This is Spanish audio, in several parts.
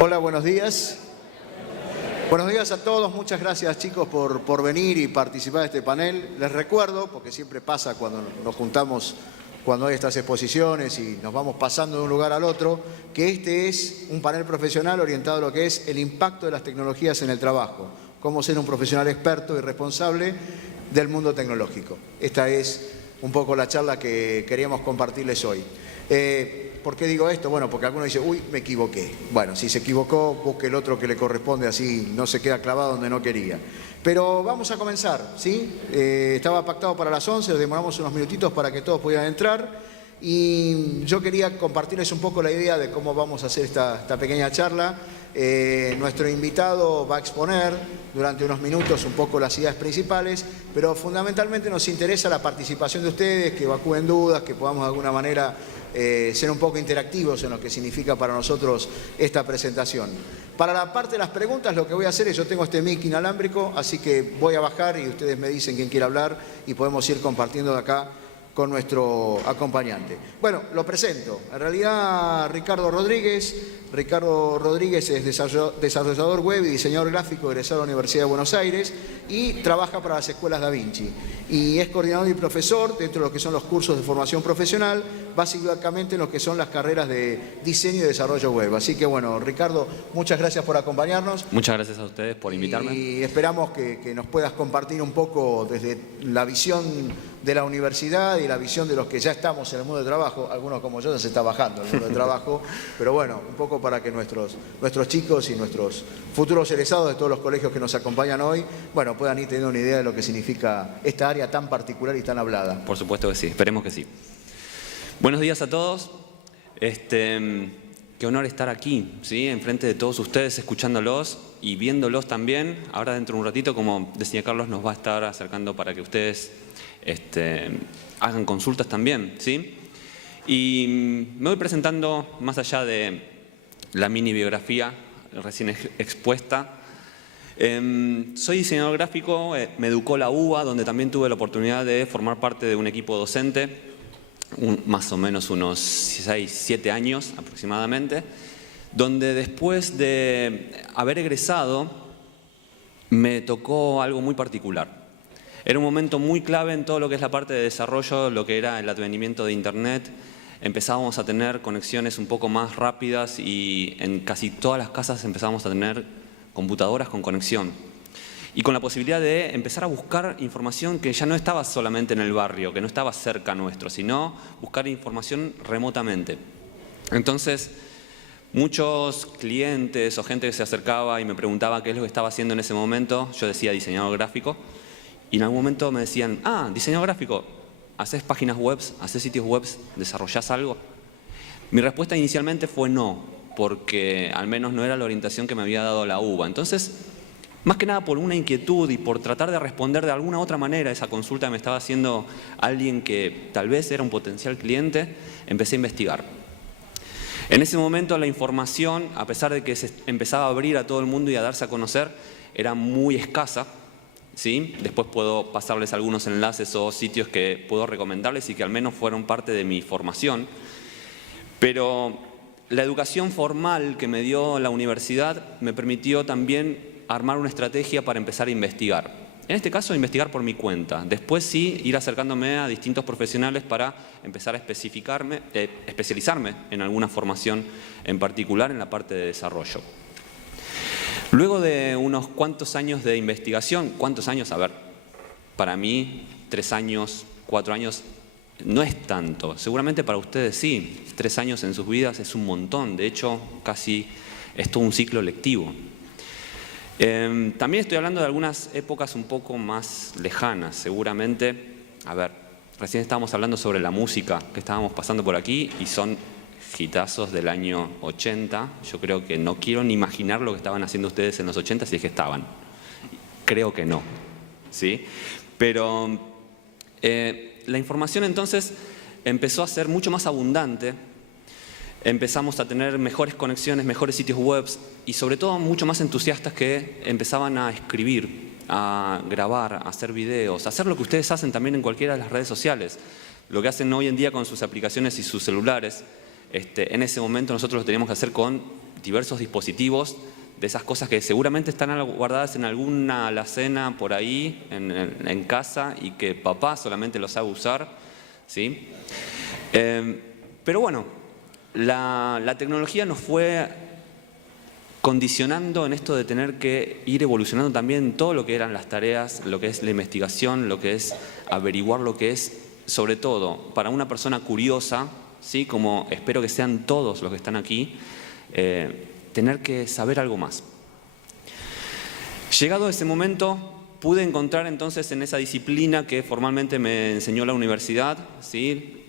Hola, buenos días. Buenos días a todos. Muchas gracias, chicos, por venir y participar de este panel. Les recuerdo, porque siempre pasa cuando nos juntamos, cuando hay estas exposiciones y nos vamos pasando de un lugar al otro, que este es un panel profesional orientado a lo que es el impacto de las tecnologías en el trabajo. Cómo ser un profesional experto y responsable del mundo tecnológico. Esta es un poco la charla que queríamos compartirles hoy. ¿Por qué digo esto? Bueno, porque alguno dice, uy, me equivoqué. Bueno, si se equivocó, busque el otro que le corresponde, así no se queda clavado donde no quería. Pero vamos a comenzar, ¿sí? Estaba pactado para las 11, nos demoramos unos minutitos para que todos pudieran entrar. Y yo quería compartirles un poco la idea de cómo vamos a hacer esta pequeña charla. Nuestro invitado va a exponer durante unos minutos un poco las ideas principales, pero fundamentalmente nos interesa la participación de ustedes, que evacúen dudas, que podamos de alguna manera ser un poco interactivos en lo que significa para nosotros esta presentación. Para la parte de las preguntas, lo que voy a hacer es, yo tengo este mic inalámbrico, así que voy a bajar y ustedes me dicen quién quiere hablar y podemos ir compartiendo de acá con nuestro acompañante. Bueno, lo presento. En realidad, Ricardo Rodríguez es desarrollador web y diseñador gráfico egresado de la Universidad de Buenos Aires y trabaja para las escuelas Da Vinci. Y es coordinador y profesor dentro de lo que son los cursos de formación profesional, básicamente en lo que son las carreras de diseño y desarrollo web. Así que bueno, Ricardo, muchas gracias por acompañarnos. Muchas gracias a ustedes por invitarme. Y esperamos que nos puedas compartir un poco desde la visión de la universidad y la visión de los que ya estamos en el mundo del trabajo. Algunos como yo ya se está bajando en el mundo del trabajo, pero bueno, un poco para que nuestros chicos y nuestros futuros egresados de todos los colegios que nos acompañan hoy, bueno, puedan ir teniendo una idea de lo que significa esta área tan particular y tan hablada. Por supuesto que sí, esperemos que sí. Buenos días a todos. Qué honor estar aquí, ¿sí? Enfrente de todos ustedes, escuchándolos y viéndolos también. Ahora dentro de un ratito, como decía Carlos, nos va a estar acercando para que ustedes hagan consultas también, ¿sí? Y me voy presentando más allá de la mini biografía recién expuesta. Soy diseñador gráfico, me educó la UBA, donde también tuve la oportunidad de formar parte de un equipo docente, más o menos unos 6, 7 años aproximadamente, donde después de haber egresado me tocó algo muy particular. Era un momento muy clave en todo lo que es la parte de desarrollo, lo que era el advenimiento de Internet. Empezábamos a tener conexiones un poco más rápidas y en casi todas las casas empezábamos a tener computadoras con conexión. Y con la posibilidad de empezar a buscar información que ya no estaba solamente en el barrio, que no estaba cerca nuestro, sino buscar información remotamente. Entonces, muchos clientes o gente que se acercaba y me preguntaba qué es lo que estaba haciendo en ese momento, yo decía diseñador gráfico. Y en algún momento me decían, diseñador gráfico, ¿haces páginas web, haces sitios web, desarrollás algo? Mi respuesta inicialmente fue no, porque al menos no era la orientación que me había dado la UBA. Entonces, más que nada por una inquietud y por tratar de responder de alguna otra manera a esa consulta que me estaba haciendo alguien que tal vez era un potencial cliente, empecé a investigar. En ese momento la información, a pesar de que se empezaba a abrir a todo el mundo y a darse a conocer, era muy escasa. ¿Sí? Después puedo pasarles algunos enlaces o sitios que puedo recomendarles y que al menos fueron parte de mi formación. Pero la educación formal que me dio la universidad me permitió también armar una estrategia para empezar a investigar. En este caso, investigar por mi cuenta. Después sí, ir acercándome a distintos profesionales para empezar a especializarme en alguna formación en particular en la parte de desarrollo. Luego de unos cuantos años de investigación, ¿cuántos años? A ver, para mí 3 años, 4 años no es tanto. Seguramente para ustedes sí, 3 años en sus vidas es un montón. De hecho, casi es todo un ciclo lectivo. También estoy hablando de algunas épocas un poco más lejanas, seguramente. A ver, recién estábamos hablando sobre la música que estábamos pasando por aquí y son hitazos del año 80. Yo creo que no quiero ni imaginar lo que estaban haciendo ustedes en los 80 si es que estaban. Creo que no, ¿sí? Pero la información entonces empezó a ser mucho más abundante. Empezamos a tener mejores conexiones, mejores sitios web y sobre todo mucho más entusiastas que empezaban a escribir, a grabar, a hacer videos, a hacer lo que ustedes hacen también en cualquiera de las redes sociales. Lo que hacen hoy en día con sus aplicaciones y sus celulares. en ese momento nosotros lo teníamos que hacer con diversos dispositivos, de esas cosas que seguramente están guardadas en alguna alacena por ahí, en casa, y que papá solamente lo sabe usar, ¿sí? Pero bueno, la tecnología nos fue condicionando en esto de tener que ir evolucionando también todo lo que eran las tareas, lo que es la investigación, lo que es averiguar lo que es, sobre todo, para una persona curiosa, ¿sí? Como espero que sean todos los que están aquí, tener que saber algo más. Llegado ese momento, pude encontrar entonces en esa disciplina que formalmente me enseñó la universidad, ¿sí?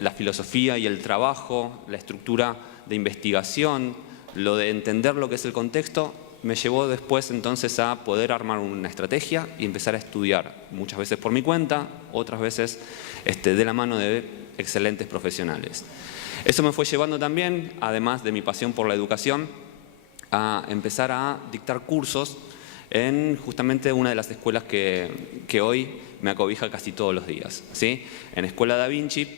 La filosofía y el trabajo, la estructura de investigación, lo de entender lo que es el contexto, me llevó después entonces a poder armar una estrategia y empezar a estudiar, muchas veces por mi cuenta, otras veces de la mano de excelentes profesionales. Eso me fue llevando también, además de mi pasión por la educación, a empezar a dictar cursos en justamente una de las escuelas que hoy me acobija casi todos los días, ¿sí? En Escuela Da Vinci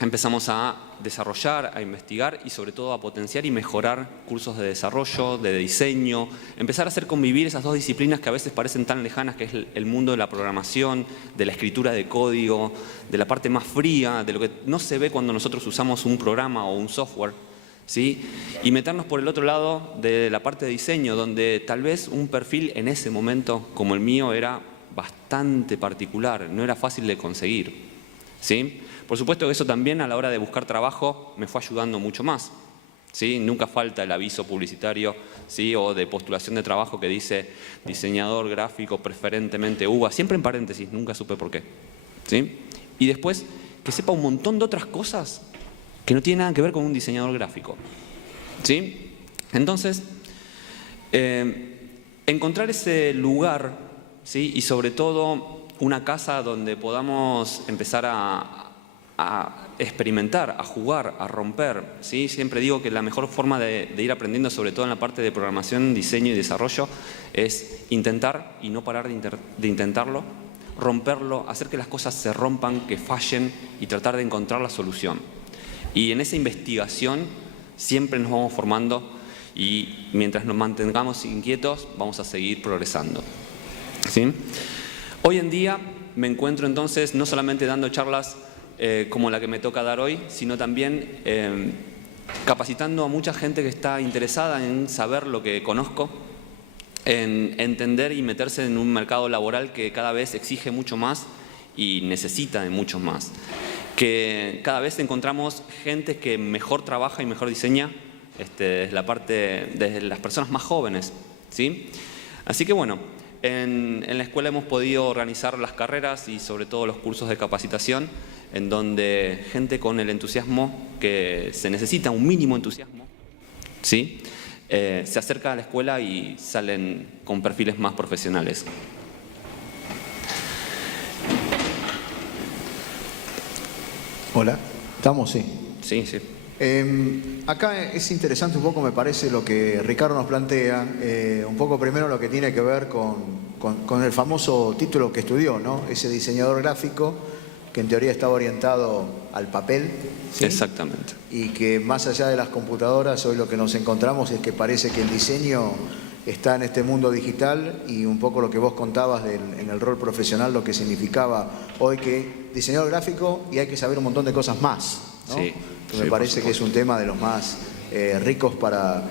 empezamos a desarrollar, a investigar y sobre todo a potenciar y mejorar cursos de desarrollo, de diseño, empezar a hacer convivir esas dos disciplinas que a veces parecen tan lejanas, que es el mundo de la programación, de la escritura de código, de la parte más fría, de lo que no se ve cuando nosotros usamos un programa o un software, ¿sí? Y meternos por el otro lado de la parte de diseño, donde tal vez un perfil en ese momento como el mío era bastante particular, no era fácil de conseguir, ¿sí? Por supuesto que eso también a la hora de buscar trabajo me fue ayudando mucho más, ¿sí? Nunca falta el aviso publicitario, ¿sí? O de postulación de trabajo que dice diseñador gráfico, preferentemente UBA, siempre en paréntesis, nunca supe por qué, ¿sí? Y después que sepa un montón de otras cosas que no tienen nada que ver con un diseñador gráfico, ¿sí? Entonces, encontrar ese lugar, ¿sí? Y sobre todo una casa donde podamos empezar a experimentar, a jugar, a romper, ¿sí? Siempre digo que la mejor forma de ir aprendiendo, sobre todo en la parte de programación, diseño y desarrollo, es intentar y no parar de intentarlo, romperlo, hacer que las cosas se rompan, que fallen y tratar de encontrar la solución. Y en esa investigación siempre nos vamos formando y mientras nos mantengamos inquietos vamos a seguir progresando, ¿sí? Hoy en día me encuentro entonces no solamente dando charlas como la que me toca dar hoy, sino también capacitando a mucha gente que está interesada en saber lo que conozco, en entender y meterse en un mercado laboral que cada vez exige mucho más y necesita de mucho más. Que cada vez encontramos gente que mejor trabaja y mejor diseña desde las personas más jóvenes, ¿sí? Así que bueno, en la escuela hemos podido organizar las carreras y sobre todo los cursos de capacitación, en donde gente con el entusiasmo que se necesita, un mínimo entusiasmo, ¿sí? Se acerca a la escuela y salen con perfiles más profesionales. Hola, ¿estamos? Sí. Sí, sí. Acá es interesante un poco, me parece, lo que Ricardo nos plantea, un poco primero lo que tiene que ver con el famoso título que estudió, ¿no? Ese diseñador gráfico que en teoría estaba orientado al papel, ¿sí? Exactamente. Y que más allá de las computadoras, hoy lo que nos encontramos es que parece que el diseño está en este mundo digital y un poco lo que vos contabas en el rol profesional, lo que significaba hoy que diseñador gráfico y hay que saber un montón de cosas más, ¿no? Sí, me parece que es un tema de los más ricos para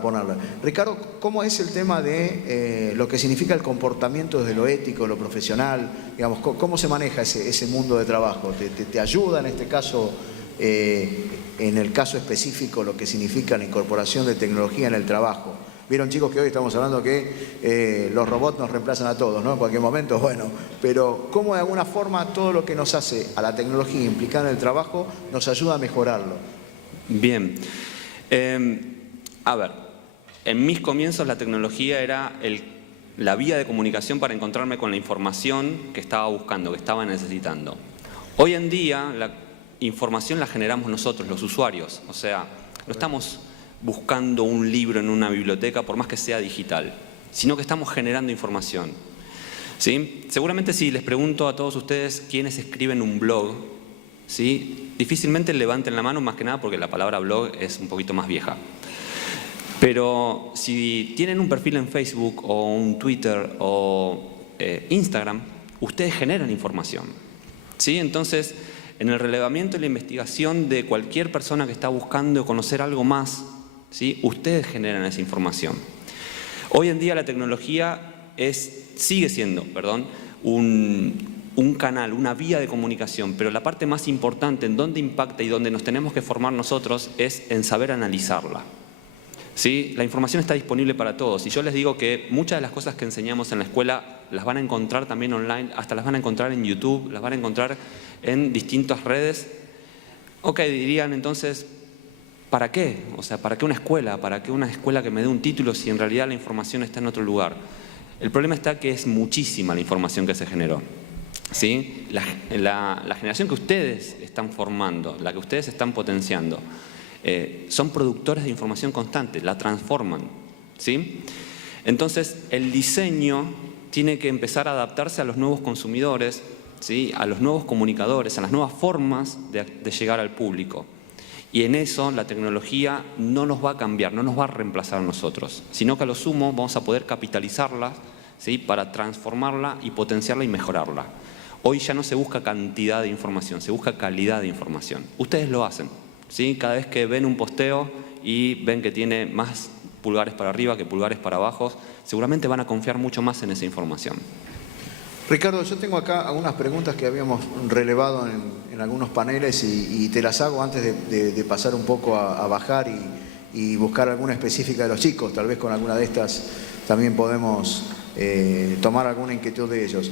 ponerlo. Ricardo, ¿cómo es el tema de lo que significa el comportamiento desde lo ético, lo profesional? Digamos, ¿cómo se maneja ese mundo de trabajo? ¿Te ayuda en este caso, en el caso específico, lo que significa la incorporación de tecnología en el trabajo? Vieron, chicos, que hoy estamos hablando que los robots nos reemplazan a todos, ¿no? En cualquier momento, bueno, pero cómo de alguna forma todo lo que nos hace a la tecnología implicada en el trabajo nos ayuda a mejorarlo. Bien. A ver, en mis comienzos la tecnología era la vía de comunicación para encontrarme con la información que estaba buscando, que estaba necesitando. Hoy en día la información la generamos nosotros, los usuarios, o sea, no estamos buscando un libro en una biblioteca, por más que sea digital, sino que estamos generando información, ¿sí? Seguramente si les pregunto a todos ustedes quiénes escriben un blog, ¿sí? Difícilmente levanten la mano, más que nada porque la palabra blog es un poquito más vieja. Pero si tienen un perfil en Facebook o un Twitter o Instagram, ustedes generan información, ¿sí? Entonces, en el relevamiento y la investigación de cualquier persona que está buscando conocer algo más, ¿sí? Ustedes generan esa información. Hoy en día la tecnología sigue siendo, un canal, una vía de comunicación, pero la parte más importante en donde impacta y donde nos tenemos que formar nosotros es en saber analizarla. ¿Sí? La información está disponible para todos y yo les digo que muchas de las cosas que enseñamos en la escuela las van a encontrar también online, hasta las van a encontrar en YouTube, las van a encontrar en distintas redes. Ok, dirían entonces, ¿para qué? O sea, ¿para qué una escuela? ¿Para qué una escuela que me dé un título si en realidad la información está en otro lugar? El problema está que es muchísima la información que se generó. ¿Sí? La generación que ustedes están formando, la que ustedes están potenciando, son productores de información constante, la transforman, ¿sí? Entonces, el diseño tiene que empezar a adaptarse a los nuevos consumidores, ¿sí? A los nuevos comunicadores, a las nuevas formas de llegar al público. Y en eso la tecnología no nos va a cambiar, no nos va a reemplazar a nosotros, sino que a lo sumo vamos a poder capitalizarla, ¿sí? Para transformarla y potenciarla y mejorarla. Hoy ya no se busca cantidad de información, se busca calidad de información. Ustedes lo hacen, ¿sí? Cada vez que ven un posteo y ven que tiene más pulgares para arriba que pulgares para abajo, seguramente van a confiar mucho más en esa información. Ricardo, yo tengo acá algunas preguntas que habíamos relevado en algunos paneles y te las hago antes de pasar un poco a bajar y buscar alguna específica de los chicos. Tal vez con alguna de estas también podemos tomar alguna inquietud de ellos.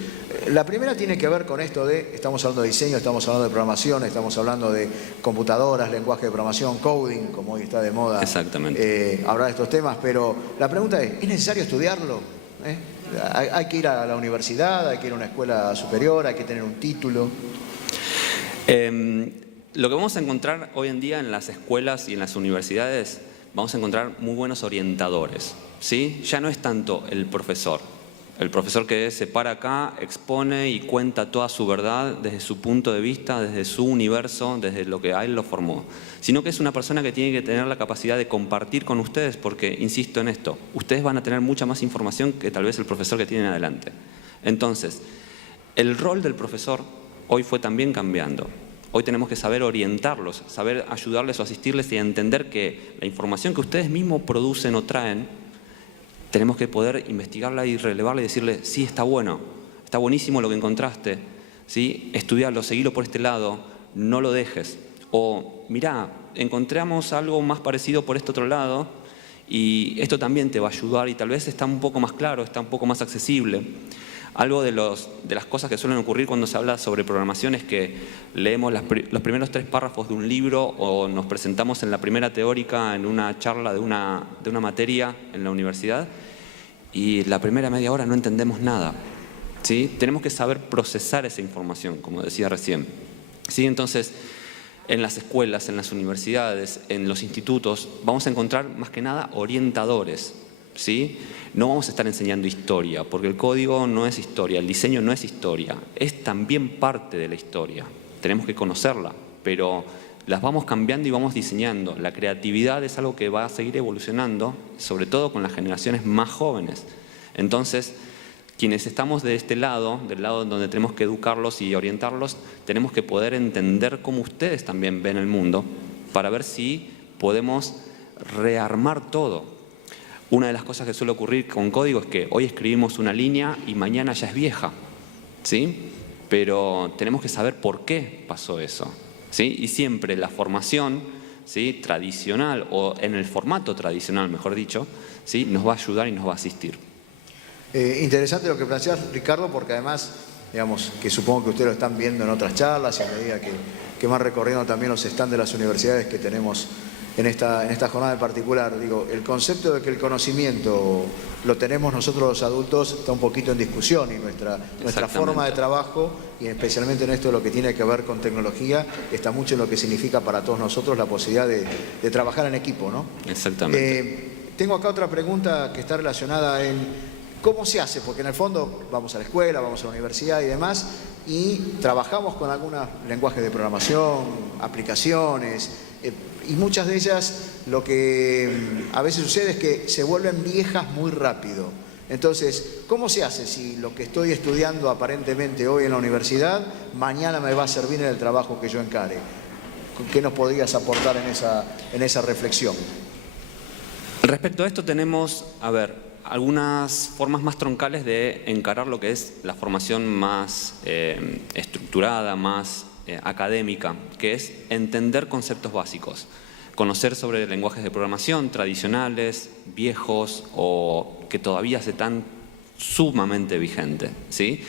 La primera tiene que ver con esto de, estamos hablando de diseño, estamos hablando de programación, estamos hablando de computadoras, lenguaje de programación, coding, como hoy está de moda. Exactamente. Hablar de estos temas, pero la pregunta es necesario estudiarlo? ¿Hay que ir a la universidad, hay que ir a una escuela superior, hay que tener un título? Lo que vamos a encontrar hoy en día en las escuelas y en las universidades, vamos a encontrar muy buenos orientadores, ¿sí? Ya no es tanto el profesor que se para acá, expone y cuenta toda su verdad desde su punto de vista, desde su universo, desde lo que a él lo formó, sino que es una persona que tiene que tener la capacidad de compartir con ustedes, porque, insisto en esto, ustedes van a tener mucha más información que tal vez el profesor que tienen adelante. Entonces, el rol del profesor hoy fue también cambiando. Hoy tenemos que saber orientarlos, saber ayudarles o asistirles y entender que la información que ustedes mismos producen o traen, tenemos que poder investigarla y relevarla y decirle, sí, está bueno, está buenísimo lo que encontraste, ¿sí? Estudiarlo, seguirlo por este lado, no lo dejes. O, mirá, encontramos algo más parecido por este otro lado y esto también te va a ayudar y tal vez está un poco más claro, está un poco más accesible. Algo de las cosas que suelen ocurrir cuando se habla sobre programación es que leemos los primeros 3 párrafos de un libro o nos presentamos en la primera teórica en una charla de una materia en la universidad y la primera media hora no entendemos nada, ¿sí? Tenemos que saber procesar esa información, como decía recién, ¿sí? Entonces, en las escuelas, en las universidades, en los institutos, vamos a encontrar más que nada orientadores, ¿sí? No vamos a estar enseñando historia, porque el código no es historia, el diseño no es historia, es también parte de la historia. Tenemos que conocerla, pero las vamos cambiando y vamos diseñando. La creatividad es algo que va a seguir evolucionando, sobre todo con las generaciones más jóvenes. Entonces, quienes estamos de este lado, del lado donde tenemos que educarlos y orientarlos, tenemos que poder entender cómo ustedes también ven el mundo, para ver si podemos rearmar todo. Una de las cosas que suele ocurrir con código es que hoy escribimos una línea y mañana ya es vieja, ¿sí? Pero tenemos que saber por qué pasó eso, ¿sí? Y siempre la formación, ¿sí? Tradicional o en el formato tradicional, mejor dicho, ¿sí? Nos va a ayudar y nos va a asistir. Interesante lo que planteas, Ricardo, porque además, digamos, que supongo que ustedes lo están viendo en otras charlas y a medida que van recorriendo también los stands de las universidades que tenemos en esta jornada en particular. Digo, el concepto de que el conocimiento lo tenemos nosotros los adultos está un poquito en discusión y nuestra forma de trabajo, y especialmente en esto lo que tiene que ver con tecnología, está mucho en lo que significa para todos nosotros la posibilidad de trabajar en equipo, ¿no? Exactamente. Tengo acá otra pregunta que está relacionada en cómo se hace, porque en el fondo vamos a la escuela, vamos a la universidad y demás, y trabajamos con algunos lenguajes de programación, aplicaciones, y muchas de ellas lo que a veces sucede es que se vuelven viejas muy rápido. Entonces, ¿cómo se hace si lo que estoy estudiando aparentemente hoy en la universidad, mañana me va a servir en el trabajo que yo encare? ¿Qué nos podrías aportar en esa reflexión? Respecto a esto tenemos, algunas formas más troncales de encarar lo que es la formación más estructurada, más académica, que es entender conceptos básicos. Conocer sobre lenguajes de programación tradicionales, viejos o que todavía se están sumamente vigentes, ¿sí?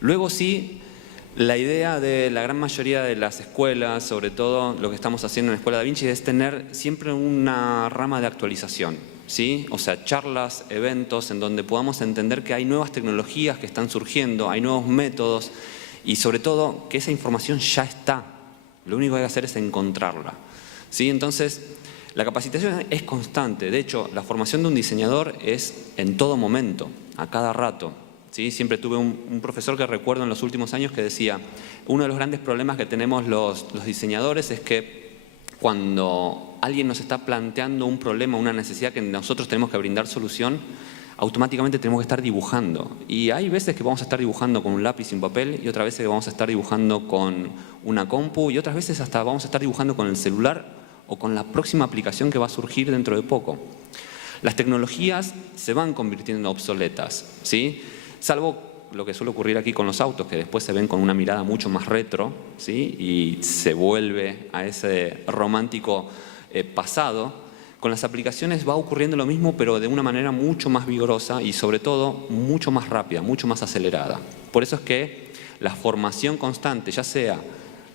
Luego sí, la idea de la gran mayoría de las escuelas, sobre todo lo que estamos haciendo en la Escuela Da Vinci, es tener siempre una rama de actualización, ¿sí? O sea, charlas, eventos en donde podamos entender que hay nuevas tecnologías que están surgiendo, hay nuevos métodos y sobre todo que esa información ya está. Lo único que hay que hacer es encontrarla, ¿sí? Entonces, la capacitación es constante. De hecho, la formación de un diseñador es en todo momento, a cada rato. ¿Sí? Siempre tuve un profesor que recuerdo en los últimos años que decía, uno de los grandes problemas que tenemos los diseñadores es que cuando alguien nos está planteando un problema, una necesidad que nosotros tenemos que brindar solución, automáticamente tenemos que estar dibujando. Y hay veces que vamos a estar dibujando con un lápiz y un papel, y otras veces que vamos a estar dibujando con una compu, y otras veces hasta vamos a estar dibujando con el celular o con la próxima aplicación que va a surgir dentro de poco. Las tecnologías se van convirtiendo obsoletas, ¿sí? Salvo lo que suele ocurrir aquí con los autos, que después se ven con una mirada mucho más retro, ¿sí? Y se vuelve a ese romántico pasado. Con las aplicaciones va ocurriendo lo mismo, pero de una manera mucho más vigorosa y sobre todo mucho más rápida, mucho más acelerada. Por eso es que la formación constante, ya sea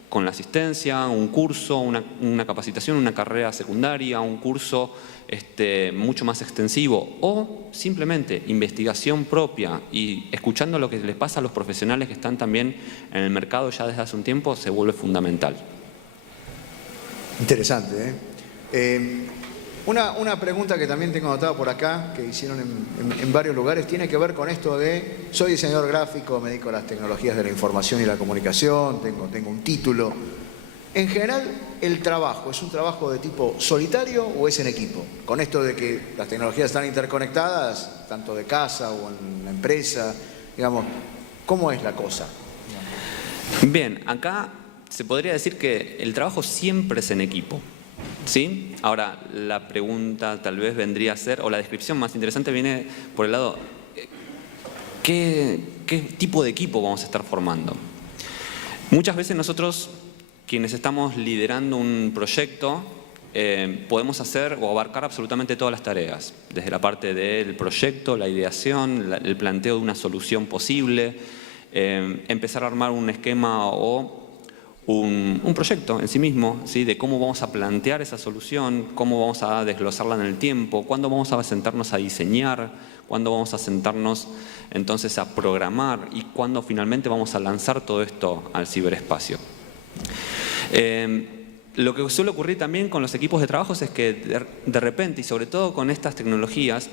con la asistencia, un curso, una capacitación, una carrera secundaria, un curso mucho más extensivo o simplemente investigación propia y escuchando lo que les pasa a los profesionales que están también en el mercado ya desde hace un tiempo, se vuelve fundamental. Interesante, ¿eh? Una pregunta que también tengo anotada por acá, que hicieron en varios lugares, tiene que ver con esto de, soy diseñador gráfico, me dedico a las tecnologías de la información y la comunicación, tengo un título. En general, ¿el trabajo es un trabajo de tipo solitario o es en equipo? Con esto de que las tecnologías están interconectadas, tanto de casa o en la empresa, digamos, ¿cómo es la cosa? Bien, acá se podría decir que el trabajo siempre es en equipo. ¿Sí? Ahora, la pregunta tal vez vendría a ser, o la descripción más interesante viene por el lado, ¿qué tipo de equipo vamos a estar formando? Muchas veces nosotros, quienes estamos liderando un proyecto, podemos hacer o abarcar absolutamente todas las tareas, desde la parte del proyecto, la ideación, el planteo de una solución posible, empezar a armar un esquema o un proyecto en sí mismo, ¿sí? De cómo vamos a plantear esa solución, cómo vamos a desglosarla en el tiempo, cuándo vamos a sentarnos a diseñar, cuándo vamos a sentarnos entonces a programar y cuándo finalmente vamos a lanzar todo esto al ciberespacio. Lo que suele ocurrir también con los equipos de trabajo es que de repente, y sobre todo con estas tecnologías,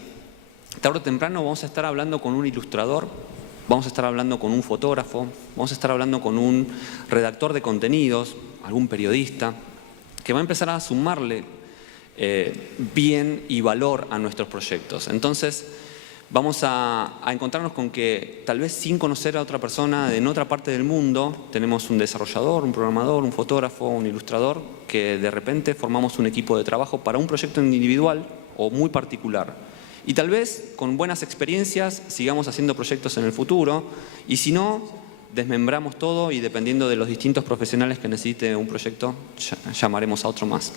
tarde o temprano vamos a estar hablando con un ilustrador, vamos a estar hablando con un fotógrafo, vamos a estar hablando con un redactor de contenidos, algún periodista, que va a empezar a sumarle bien y valor a nuestros proyectos. Entonces, vamos a encontrarnos con que tal vez sin conocer a otra persona en otra parte del mundo, tenemos un desarrollador, un programador, un fotógrafo, un ilustrador, que de repente formamos un equipo de trabajo para un proyecto individual o muy particular. Y tal vez con buenas experiencias sigamos haciendo proyectos en el futuro y si no, desmembramos todo y dependiendo de los distintos profesionales que necesite un proyecto, llamaremos a otro más.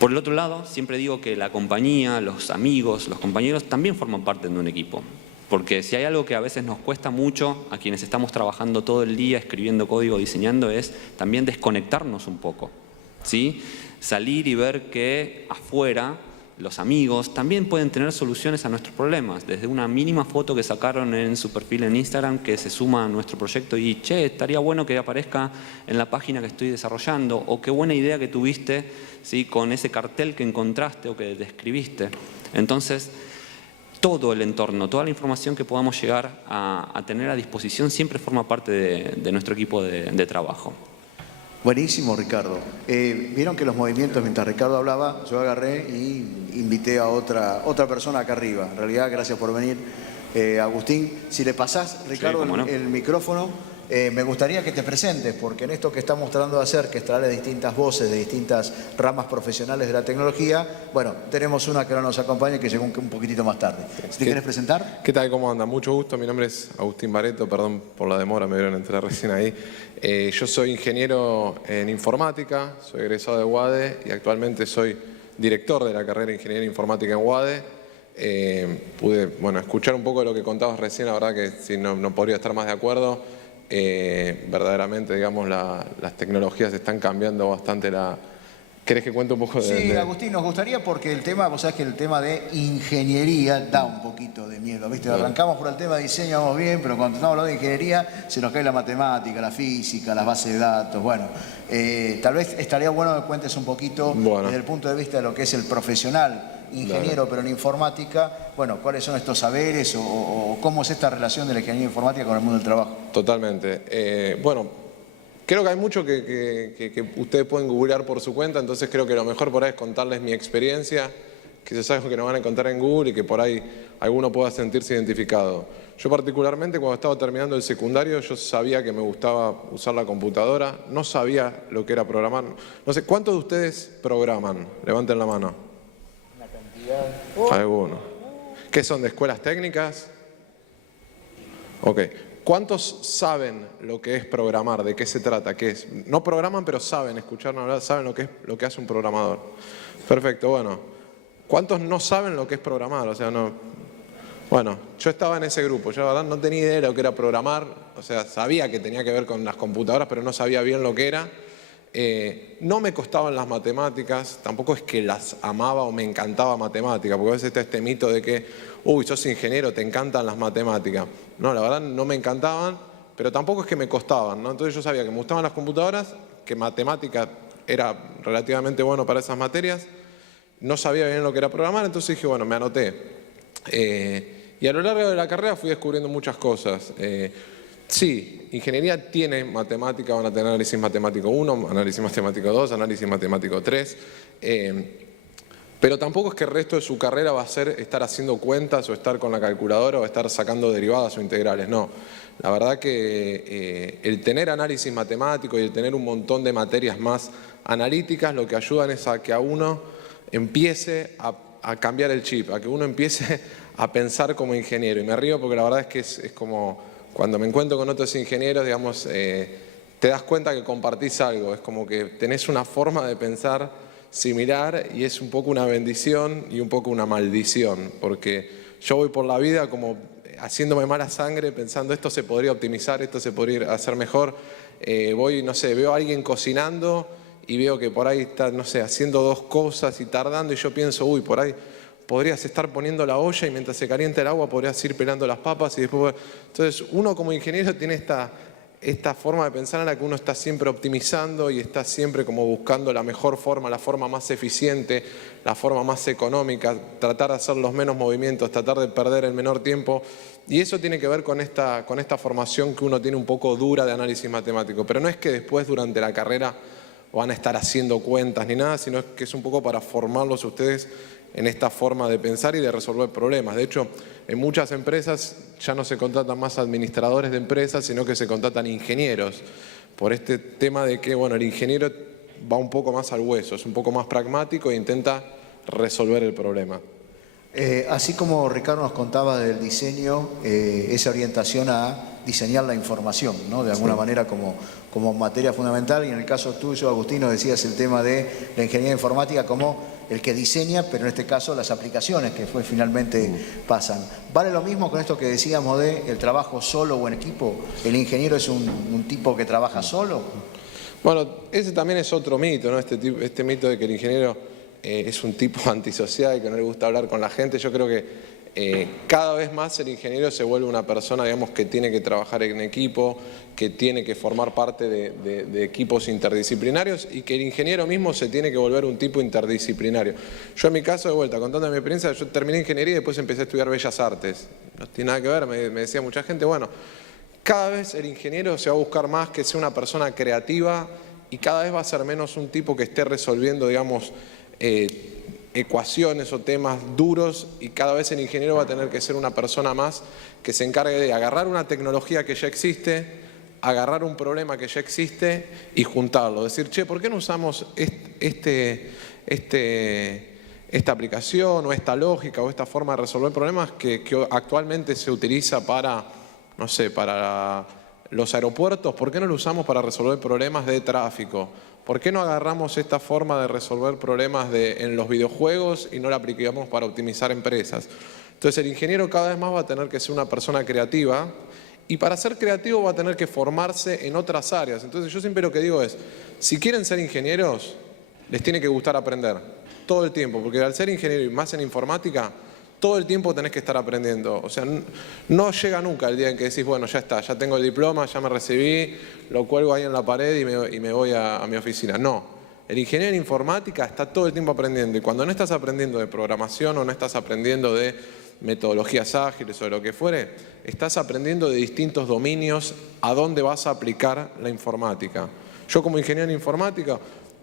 Por el otro lado, siempre digo que la compañía, los amigos, los compañeros también forman parte de un equipo. Porque si hay algo que a veces nos cuesta mucho a quienes estamos trabajando todo el día, escribiendo código, diseñando, es también desconectarnos un poco, ¿sí? Salir y ver que afuera los amigos también pueden tener soluciones a nuestros problemas, desde una mínima foto que sacaron en su perfil en Instagram que se suma a nuestro proyecto y, che, estaría bueno que aparezca en la página que estoy desarrollando, o qué buena idea que tuviste, ¿sí? Con ese cartel que encontraste o que describiste. Entonces, todo el entorno, toda la información que podamos llegar a tener a disposición siempre forma parte de nuestro equipo de trabajo. Buenísimo, Ricardo. Vieron que los movimientos, mientras Ricardo hablaba, yo agarré y invité a otra persona acá arriba. En realidad, gracias por venir. Agustín, si le pasás, Ricardo, sí, el micrófono, me gustaría que te presentes, porque en esto que estamos tratando de hacer, que es traer distintas voces de distintas ramas profesionales de la tecnología, bueno, tenemos una que ahora nos acompaña y que llegó un poquitito más tarde. ¿Te quieres presentar? ¿Qué tal? ¿Cómo anda? Mucho gusto. Mi nombre es Agustín Bareto, perdón por la demora, me vieron entrar recién ahí. Yo soy ingeniero en informática, soy egresado de UADE y actualmente soy director de la carrera de Ingeniería Informática en UADE. Pude escuchar un poco de lo que contabas recién, la verdad que sí, no podría estar más de acuerdo. Verdaderamente, digamos, las tecnologías están cambiando bastante la... ¿Querés que cuente un poco de...? Sí, Agustín, nos gustaría porque el tema, vos sabés que el tema de ingeniería da un poquito de miedo, ¿viste? Arrancamos por el tema de diseño, vamos bien, pero cuando estamos hablando de ingeniería se nos cae la matemática, la física, las bases de datos, bueno. Tal vez estaría bueno que cuentes un poquito desde el punto de vista de lo que es el profesional ingeniero, pero en informática, bueno, ¿cuáles son estos saberes o cómo es esta relación de la ingeniería informática con el mundo del trabajo? Totalmente. Creo que hay mucho que ustedes pueden googlear por su cuenta, entonces creo que lo mejor por ahí es contarles mi experiencia, que eso es algo que no van a encontrar en Google y que por ahí alguno pueda sentirse identificado. Yo particularmente cuando estaba terminando el secundario yo sabía que me gustaba usar la computadora, no sabía lo que era programar. No sé, ¿cuántos de ustedes programan? Levanten la mano. Una cantidad. Algunos. ¿Qué son, de escuelas técnicas? Ok. ¿Cuántos saben lo que es programar? ¿De qué se trata? ¿Qué es? No programan, pero saben, escucharon hablar, saben lo que hace un programador. Perfecto, bueno. ¿Cuántos no saben lo que es programar? O sea, no... Bueno, yo estaba en ese grupo. Yo la verdad no tenía idea de lo que era programar. O sea, sabía que tenía que ver con las computadoras, pero no sabía bien lo que era. No me costaban las matemáticas, tampoco es que las amaba o me encantaba matemática, porque a veces está este mito de que, uy, sos ingeniero, te encantan las matemáticas. No, la verdad no me encantaban, pero tampoco es que me costaban, ¿no? Entonces yo sabía que me gustaban las computadoras, que matemática era relativamente bueno para esas materias, no sabía bien lo que era programar, entonces dije, bueno, me anoté. Y a lo largo de la carrera fui descubriendo muchas cosas. Sí, ingeniería tiene matemática, van a tener análisis matemático 1, análisis matemático 2, análisis matemático 3, pero tampoco es que el resto de su carrera va a ser estar haciendo cuentas o estar con la calculadora o estar sacando derivadas o integrales, no. La verdad que el tener análisis matemático y el tener un montón de materias más analíticas lo que ayudan es a que a uno empiece a cambiar el chip, a que uno empiece a pensar como ingeniero. Y me río porque la verdad es que es como... Cuando me encuentro con otros ingenieros, digamos, te das cuenta que compartís algo. Es como que tenés una forma de pensar similar y es un poco una bendición y un poco una maldición. Porque yo voy por la vida como haciéndome mala sangre, pensando esto se podría optimizar, esto se podría hacer mejor. Voy, no sé, veo a alguien cocinando y veo que por ahí está, no sé, haciendo dos cosas y tardando y yo pienso, uy, por ahí... podrías estar poniendo la olla y mientras se calienta el agua podrías ir pelando las papas y después... Entonces uno como ingeniero tiene esta forma de pensar en la que uno está siempre optimizando y está siempre como buscando la mejor forma, la forma más eficiente, la forma más económica, tratar de hacer los menos movimientos, tratar de perder el menor tiempo. Y eso tiene que ver con esta formación que uno tiene un poco dura de análisis matemático. Pero no es que después durante la carrera van a estar haciendo cuentas ni nada, sino que es un poco para formarlos a ustedes en esta forma de pensar y de resolver problemas. De hecho, en muchas empresas ya no se contratan más administradores de empresas, sino que se contratan ingenieros, por este tema de que, bueno, el ingeniero va un poco más al hueso, es un poco más pragmático e intenta resolver el problema. Así como Ricardo nos contaba del diseño, esa orientación a diseñar la información, ¿no? De alguna manera como materia fundamental, y en el caso tuyo, Agustín, nos decías el tema de la ingeniería informática como el que diseña, pero en este caso las aplicaciones que finalmente pasan. ¿Vale lo mismo con esto que decíamos de el trabajo solo o en equipo? ¿El ingeniero es un tipo que trabaja solo? Bueno, ese también es otro mito, ¿no? Este mito de que el ingeniero es un tipo antisocial y que no le gusta hablar con la gente. Yo creo que cada vez más el ingeniero se vuelve una persona, digamos, que tiene que trabajar en equipo, que tiene que formar parte de equipos interdisciplinarios y que el ingeniero mismo se tiene que volver un tipo interdisciplinario. Yo en mi caso, de vuelta, contando mi experiencia, yo terminé ingeniería y después empecé a estudiar Bellas Artes. No tiene nada que ver, me decía mucha gente, bueno, cada vez el ingeniero se va a buscar más que sea una persona creativa y cada vez va a ser menos un tipo que esté resolviendo, digamos, ecuaciones o temas duros, y cada vez el ingeniero va a tener que ser una persona más que se encargue de agarrar una tecnología que ya existe, agarrar un problema que ya existe y juntarlo. Decir, che, ¿por qué no usamos esta aplicación o esta lógica o esta forma de resolver problemas que actualmente se utiliza para, no sé, para los aeropuertos? ¿Por qué no lo usamos para resolver problemas de tráfico? ¿Por qué no agarramos esta forma de resolver problemas en los videojuegos y no la aplicamos para optimizar empresas? Entonces el ingeniero cada vez más va a tener que ser una persona creativa, y para ser creativo va a tener que formarse en otras áreas. Entonces yo siempre lo que digo es, si quieren ser ingenieros, les tiene que gustar aprender todo el tiempo, porque al ser ingeniero y más en informática, todo el tiempo tenés que estar aprendiendo. O sea, no llega nunca el día en que decís, bueno, ya está, ya tengo el diploma, ya me recibí, lo cuelgo ahí en la pared y me voy a mi oficina. No, el ingeniero en informática está todo el tiempo aprendiendo, y cuando no estás aprendiendo de programación o no estás aprendiendo de metodologías ágiles o de lo que fuere, estás aprendiendo de distintos dominios a dónde vas a aplicar la informática. Yo como ingeniero en informática,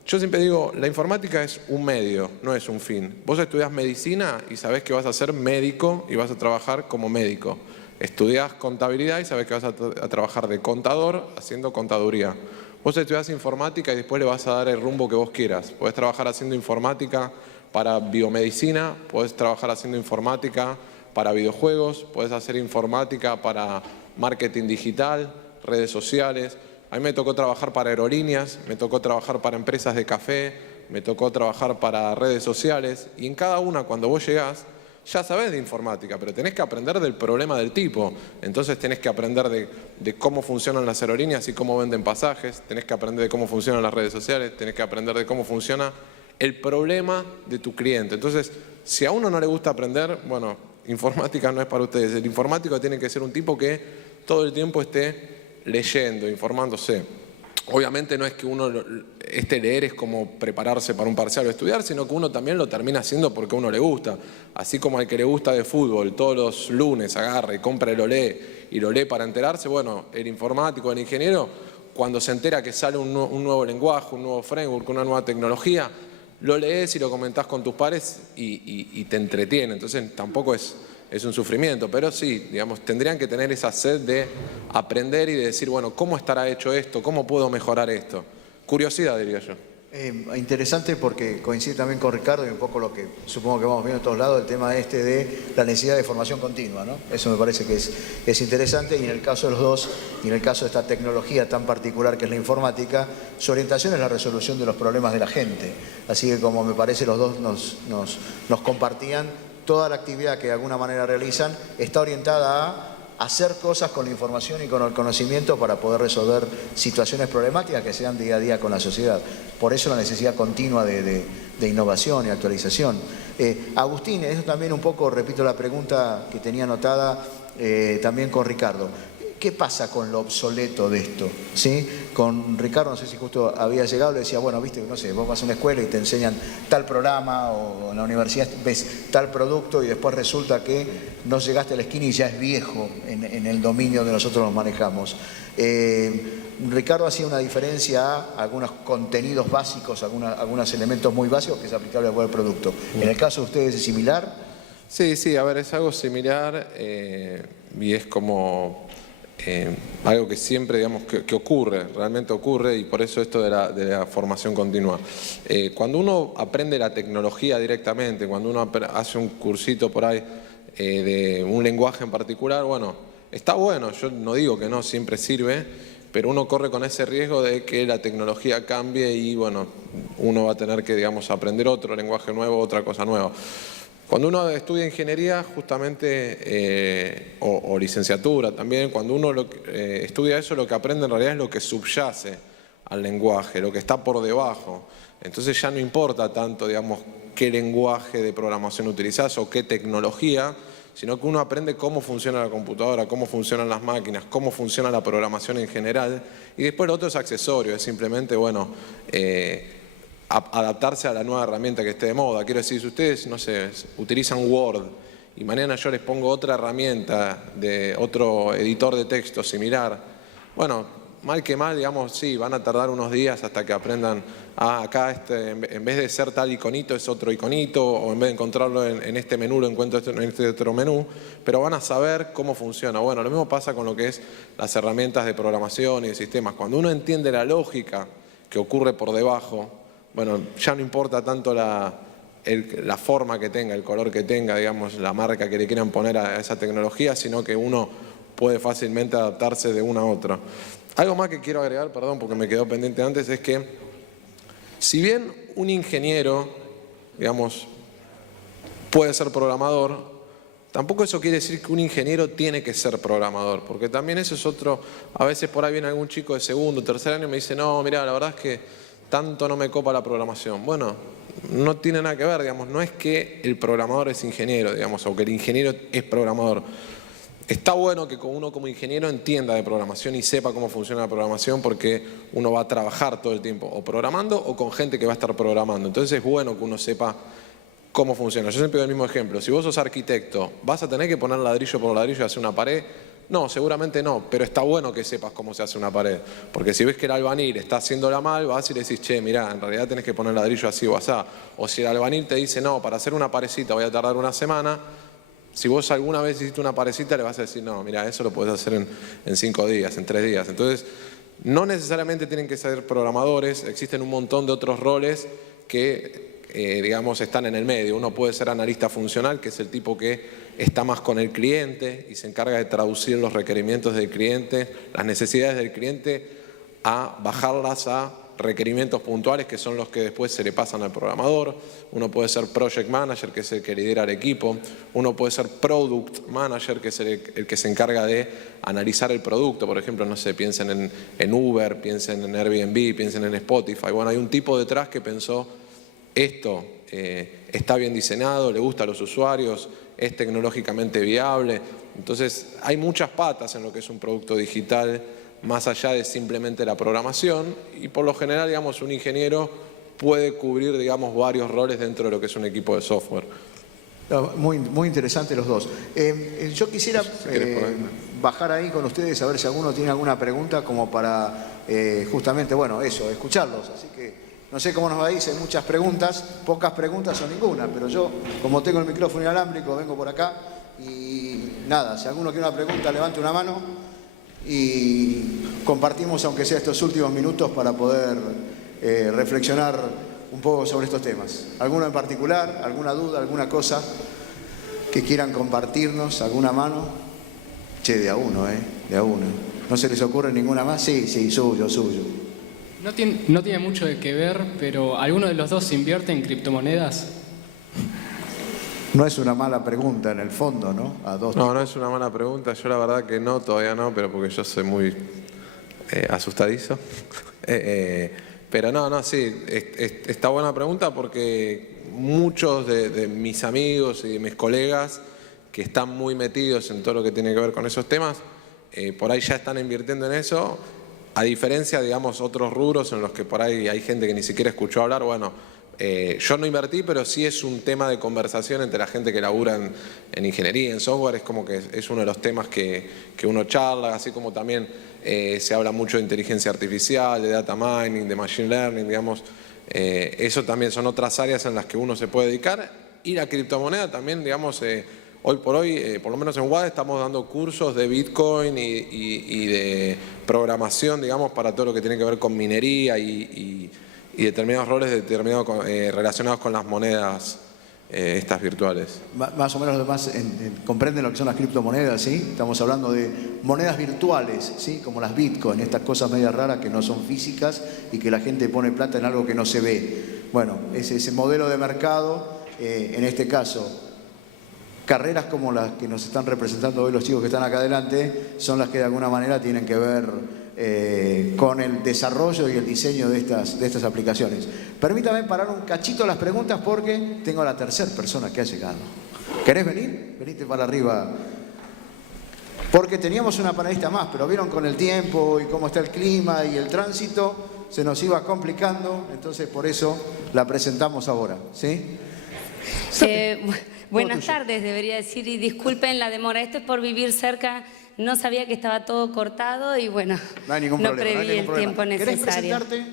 yo siempre digo, la informática es un medio, no es un fin. Vos estudiás medicina y sabés que vas a ser médico y vas a trabajar como médico. Estudiás contabilidad y sabés que vas a trabajar de contador haciendo contaduría. Vos estudiás informática y después le vas a dar el rumbo que vos quieras. Podés trabajar haciendo informática para biomedicina, podés trabajar haciendo informática para videojuegos, podés hacer informática para marketing digital, redes sociales. A mí me tocó trabajar para aerolíneas, me tocó trabajar para empresas de café, me tocó trabajar para redes sociales, y en cada una, cuando vos llegás, ya sabés de informática, pero tenés que aprender del problema del tipo. Entonces tenés que aprender de cómo funcionan las aerolíneas y cómo venden pasajes, tenés que aprender de cómo funcionan las redes sociales, tenés que aprender de cómo funciona el problema de tu cliente. Entonces, si a uno no le gusta aprender, bueno, informática no es para ustedes. El informático tiene que ser un tipo que todo el tiempo esté leyendo, informándose. Obviamente no es que uno, leer es como prepararse para un parcial o estudiar, sino que uno también lo termina haciendo porque a uno le gusta. Así como al que le gusta de fútbol, todos los lunes agarra y compra y lo lee para enterarse, bueno, el informático, el ingeniero, cuando se entera que sale un nuevo lenguaje, un nuevo framework, una nueva tecnología, lo lees y lo comentás con tus pares y te entretiene. Entonces tampoco es un sufrimiento, pero sí, digamos, tendrían que tener esa sed de aprender y de decir, bueno, ¿cómo estará hecho esto? ¿Cómo puedo mejorar esto? Curiosidad, diría yo. Interesante, porque coincide también con Ricardo y un poco lo que supongo que vamos viendo en todos lados, el tema de la necesidad de formación continua, ¿no? Eso me parece que es interesante, y en el caso de los dos, y en el caso de esta tecnología tan particular que es la informática, su orientación es la resolución de los problemas de la gente. Así que, como me parece los dos nos compartían, toda la actividad que de alguna manera realizan está orientada a hacer cosas con la información y con el conocimiento para poder resolver situaciones problemáticas que se dan día a día con la sociedad. Por eso la necesidad continua de innovación y actualización. Agustín, eso también un poco, repito la pregunta que tenía anotada también con Ricardo. ¿Qué pasa con lo obsoleto de esto? ¿Sí? Con Ricardo, no sé si justo había llegado, le decía, bueno, viste, no sé, vos vas a una escuela y te enseñan tal programa, o en la universidad ves tal producto y después resulta que no llegaste a la esquina y ya es viejo en el dominio que nosotros nos manejamos. Ricardo hacía una diferencia a algunos contenidos básicos, algunos elementos muy básicos que es aplicable a cualquier producto. ¿En el caso de ustedes es similar? Sí, a ver, es algo similar y es como algo que siempre, digamos, que ocurre, realmente ocurre, y por eso esto de la formación continua. Cuando uno aprende la tecnología directamente, cuando uno hace un cursito por ahí de un lenguaje en particular, bueno, está bueno, yo no digo que no, siempre sirve, pero uno corre con ese riesgo de que la tecnología cambie y, bueno, uno va a tener que, digamos, aprender otro lenguaje nuevo, otra cosa nueva. Cuando uno estudia ingeniería, justamente, o licenciatura también, cuando uno estudia eso, lo que aprende en realidad es lo que subyace al lenguaje, lo que está por debajo. Entonces ya no importa tanto, digamos, qué lenguaje de programación utilizás o qué tecnología, sino que uno aprende cómo funciona la computadora, cómo funcionan las máquinas, cómo funciona la programación en general, y después lo otro es accesorio, es simplemente, bueno, adaptarse a la nueva herramienta que esté de moda. Quiero decir, si ustedes, no sé, utilizan Word y mañana yo les pongo otra herramienta de otro editor de texto similar, bueno, mal que mal, digamos, sí, van a tardar unos días hasta que aprendan, acá en vez de ser tal iconito es otro iconito, o en vez de encontrarlo en este menú lo encuentro en este otro menú, pero van a saber cómo funciona. Bueno, lo mismo pasa con lo que es las herramientas de programación y de sistemas. Cuando uno entiende la lógica que ocurre por debajo, bueno, ya no importa tanto la forma que tenga, el color que tenga, digamos, la marca que le quieran poner a esa tecnología, sino que uno puede fácilmente adaptarse de una a otra. Algo más que quiero agregar, perdón, porque me quedó pendiente antes, es que si bien un ingeniero, digamos, puede ser programador, tampoco eso quiere decir que un ingeniero tiene que ser programador, porque también eso es otro, a veces por ahí viene algún chico de segundo, tercer año y me dice, no, mira, la verdad es que tanto no me copa la programación. Bueno, no tiene nada que ver, digamos, no es que el programador es ingeniero, digamos, o que el ingeniero es programador. Está bueno que uno como ingeniero entienda de programación y sepa cómo funciona la programación, porque uno va a trabajar todo el tiempo o programando o con gente que va a estar programando. Entonces es bueno que uno sepa cómo funciona. Yo siempre doy el mismo ejemplo. Si vos sos arquitecto, ¿vas a tener que poner ladrillo por ladrillo y hacer una pared? No, seguramente no, pero está bueno que sepas cómo se hace una pared. Porque si ves que el albañil está haciéndola mal, vas y le decís, che, mirá, en realidad tenés que poner ladrillo así o asá. O si el albañil te dice, no, para hacer una parecita voy a tardar una semana, si vos alguna vez hiciste una parecita, le vas a decir, no, mira, eso lo podés hacer en 5 días, en 3 días. Entonces, no necesariamente tienen que ser programadores, existen un montón de otros roles que, digamos, están en el medio. Uno puede ser analista funcional, que es el tipo que está más con el cliente y se encarga de traducir los requerimientos del cliente, las necesidades del cliente, a bajarlas a requerimientos puntuales que son los que después se le pasan al programador. Uno puede ser project manager, que es el que lidera el equipo. Uno puede ser product manager, que es el que se encarga de analizar el producto. Por ejemplo, no sé, piensen en Uber, piensen en Airbnb, piensen en Spotify. Bueno, hay un tipo detrás que pensó, esto está bien diseñado, le gusta a los usuarios, es tecnológicamente viable. Entonces, hay muchas patas en lo que es un producto digital, más allá de simplemente la programación, y por lo general, digamos, un ingeniero puede cubrir, digamos, varios roles dentro de lo que es un equipo de software. Muy interesantes los dos. Yo quisiera bajar ahí con ustedes a ver si alguno tiene alguna pregunta como para justamente, bueno, eso, escucharlos. Así que no sé cómo nos va a ir, hay muchas preguntas, pocas preguntas o ninguna, pero yo, como tengo el micrófono inalámbrico, vengo por acá y nada, si alguno quiere una pregunta, levante una mano y compartimos, aunque sea estos últimos minutos, para poder reflexionar un poco sobre estos temas. ¿Alguno en particular? ¿Alguna duda? ¿Alguna cosa que quieran compartirnos? ¿Alguna mano? Che, de a uno, de a uno. ¿No se les ocurre ninguna más? Sí, suyo. No tiene mucho que ver, pero ¿alguno de los dos invierte en criptomonedas? No es una mala pregunta en el fondo, ¿no? No es una mala pregunta. Yo la verdad que no, todavía no, pero porque yo soy muy asustadizo. Pero no, sí, está buena pregunta porque muchos de mis amigos y de mis colegas que están muy metidos en todo lo que tiene que ver con esos temas, por ahí ya están invirtiendo en eso, a diferencia, digamos, otros rubros en los que por ahí hay gente que ni siquiera escuchó hablar. Bueno, yo no invertí, pero sí es un tema de conversación entre la gente que labura en ingeniería, en software. Es como que es uno de los temas que uno charla, así como también se habla mucho de inteligencia artificial, de data mining, de machine learning, digamos. Eso también son otras áreas en las que uno se puede dedicar. Y la criptomoneda también, digamos, hoy por hoy, por lo menos en UAD, estamos dando cursos de Bitcoin y de programación, digamos, para todo lo que tiene que ver con minería y determinados roles relacionados con las monedas estas virtuales. Más o menos además comprenden lo que son las criptomonedas, ¿sí? Estamos hablando de monedas virtuales, ¿sí? Como las Bitcoin, estas cosas medias raras que no son físicas y que la gente pone plata en algo que no se ve. Bueno, ese modelo de mercado, en este caso, carreras como las que nos están representando hoy los chicos que están acá adelante, son las que de alguna manera tienen que ver con el desarrollo y el diseño de estas aplicaciones. Permítame parar un cachito las preguntas porque tengo a la tercera persona que ha llegado. ¿Querés venir? Venite para arriba. Porque teníamos una panelista más, pero vieron con el tiempo y cómo está el clima y el tránsito, se nos iba complicando, entonces por eso la presentamos ahora, ¿sí? Buenas tardes, debería decir, y disculpen la demora. Esto es por vivir cerca, no sabía que estaba todo cortado y bueno, no hay ningún problema, preví el tiempo necesario. ¿Querés presentarte?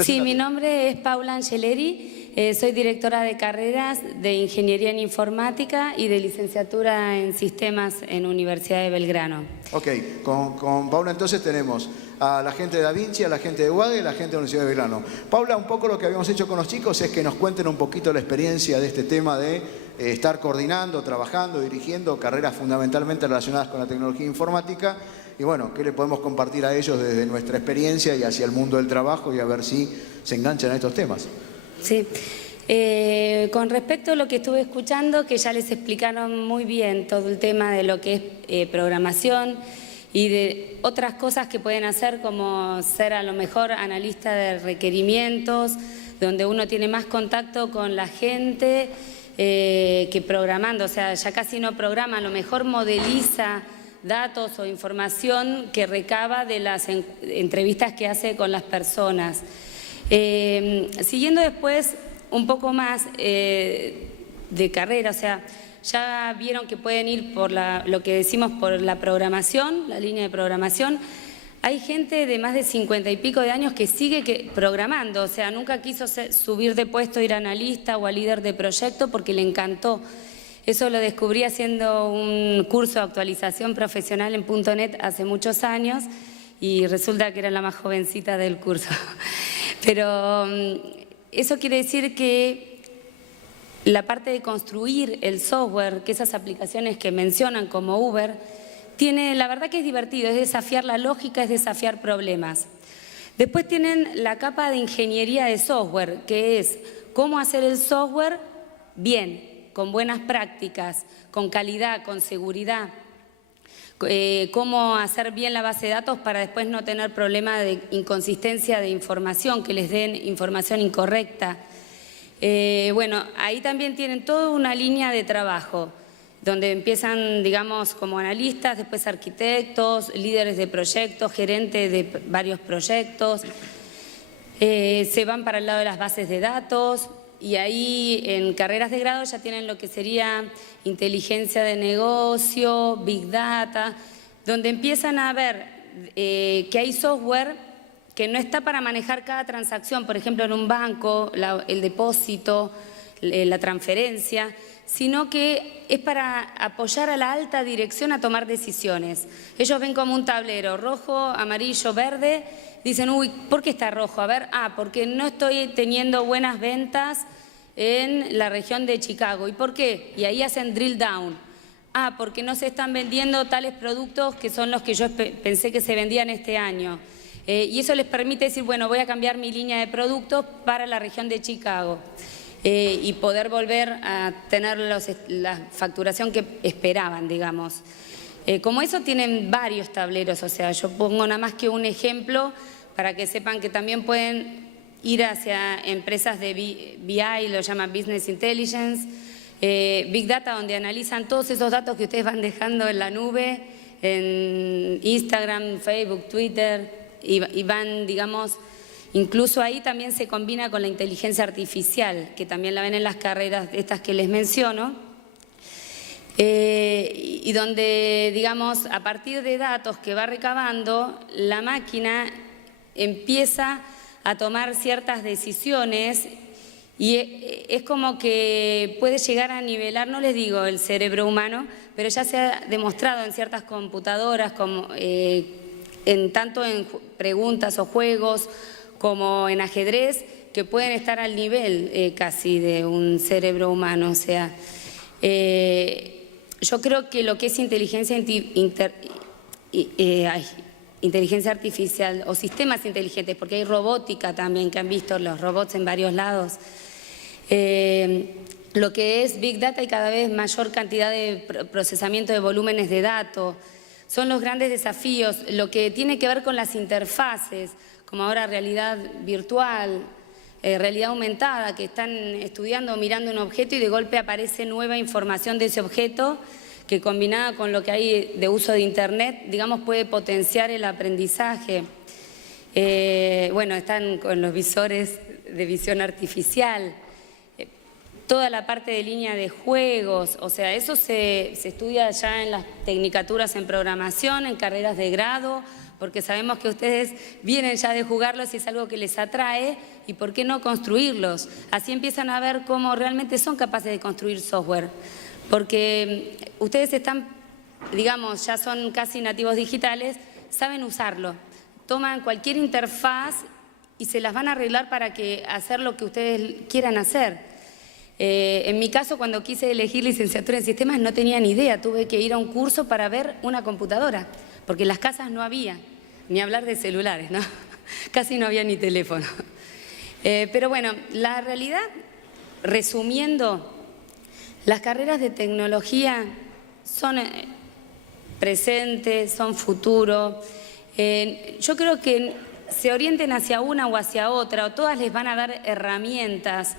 Sí, mi nombre es Paula Angeleri, soy directora de carreras de Ingeniería en Informática y de licenciatura en Sistemas en Universidad de Belgrano. Ok, con Paula entonces tenemos a la gente de Da Vinci, a la gente de UADE y a la gente de la Universidad de Belgrano. Paula, un poco lo que habíamos hecho con los chicos es que nos cuenten un poquito la experiencia de este tema de estar coordinando, trabajando, dirigiendo carreras fundamentalmente relacionadas con la tecnología informática. Y bueno, ¿qué le podemos compartir a ellos desde nuestra experiencia y hacia el mundo del trabajo y a ver si se enganchan a estos temas? Sí, con respecto a lo que estuve escuchando, que ya les explicaron muy bien todo el tema de lo que es programación y de otras cosas que pueden hacer, como ser a lo mejor analista de requerimientos, donde uno tiene más contacto con la gente que programando, o sea, ya casi no programa, a lo mejor modeliza datos o información que recaba de las entrevistas que hace con las personas. Siguiendo después un poco más de carrera, o sea, ya vieron que pueden ir por lo que decimos por la programación, la línea de programación. Hay gente de más de 50 y pico de años que sigue programando, o sea, nunca quiso subir de puesto, ir a analista o a líder de proyecto porque le encantó. Eso lo descubrí haciendo un curso de actualización profesional en .NET hace muchos años y resulta que era la más jovencita del curso. Pero eso quiere decir que la parte de construir el software, que esas aplicaciones que mencionan como Uber, la verdad que es divertido, es desafiar la lógica, es desafiar problemas. Después tienen la capa de ingeniería de software, que es cómo hacer el software bien, con buenas prácticas, con calidad, con seguridad, cómo hacer bien la base de datos para después no tener problema de inconsistencia de información, que les den información incorrecta. Bueno, ahí también tienen toda una línea de trabajo, donde empiezan, digamos, como analistas, después arquitectos, líderes de proyectos, gerentes de varios proyectos, se van para el lado de las bases de datos. Y ahí en carreras de grado ya tienen lo que sería inteligencia de negocio, big data, donde empiezan a ver que hay software que no está para manejar cada transacción, por ejemplo en un banco, el depósito, la transferencia, sino que es para apoyar a la alta dirección a tomar decisiones. Ellos ven como un tablero rojo, amarillo, verde. Dicen, uy, ¿por qué está rojo? A ver, porque no estoy teniendo buenas ventas en la región de Chicago. ¿Y por qué? Y ahí hacen drill down. Porque no se están vendiendo tales productos que son los que yo pensé que se vendían este año. Y eso les permite decir, bueno, voy a cambiar mi línea de productos para la región de Chicago. Y poder volver a tener la facturación que esperaban, digamos. Como eso tienen varios tableros, o sea, yo pongo nada más que un ejemplo para que sepan que también pueden ir hacia empresas de BI, lo llaman Business Intelligence, Big Data, donde analizan todos esos datos que ustedes van dejando en la nube, en Instagram, Facebook, Twitter, y van, digamos, incluso ahí también se combina con la inteligencia artificial, que también la ven en las carreras estas que les menciono. Y donde, digamos, a partir de datos que va recabando, la máquina empieza a tomar ciertas decisiones y es como que puede llegar a nivelar, no les digo el cerebro humano, pero ya se ha demostrado en ciertas computadoras, como, tanto en preguntas o juegos como en ajedrez, que pueden estar al nivel casi de un cerebro humano, o sea... yo creo que lo que es inteligencia artificial o sistemas inteligentes, porque hay robótica también, que han visto los robots en varios lados, lo que es Big Data y cada vez mayor cantidad de procesamiento de volúmenes de datos, son los grandes desafíos, lo que tiene que ver con las interfaces, como ahora realidad virtual, realidad aumentada, que están estudiando o mirando un objeto y de golpe aparece nueva información de ese objeto que combinada con lo que hay de uso de Internet, digamos, puede potenciar el aprendizaje. Bueno, están con los visores de visión artificial, toda la parte de línea de juegos, o sea, eso se estudia ya en las tecnicaturas en programación, en carreras de grado, porque sabemos que ustedes vienen ya de jugarlos y es algo que les atrae, y por qué no construirlos. Así empiezan a ver cómo realmente son capaces de construir software, porque ustedes están, digamos, ya son casi nativos digitales, saben usarlo, toman cualquier interfaz y se las van a arreglar para hacer lo que ustedes quieran hacer. En mi caso, cuando quise elegir licenciatura en sistemas, no tenía ni idea, tuve que ir a un curso para ver una computadora, porque en las casas no había, ni hablar de celulares, ¿no? Casi no había ni teléfono. Pero bueno, la realidad, resumiendo, las carreras de tecnología son presente, son futuro. Yo creo que se orienten hacia una o hacia otra, o todas les van a dar herramientas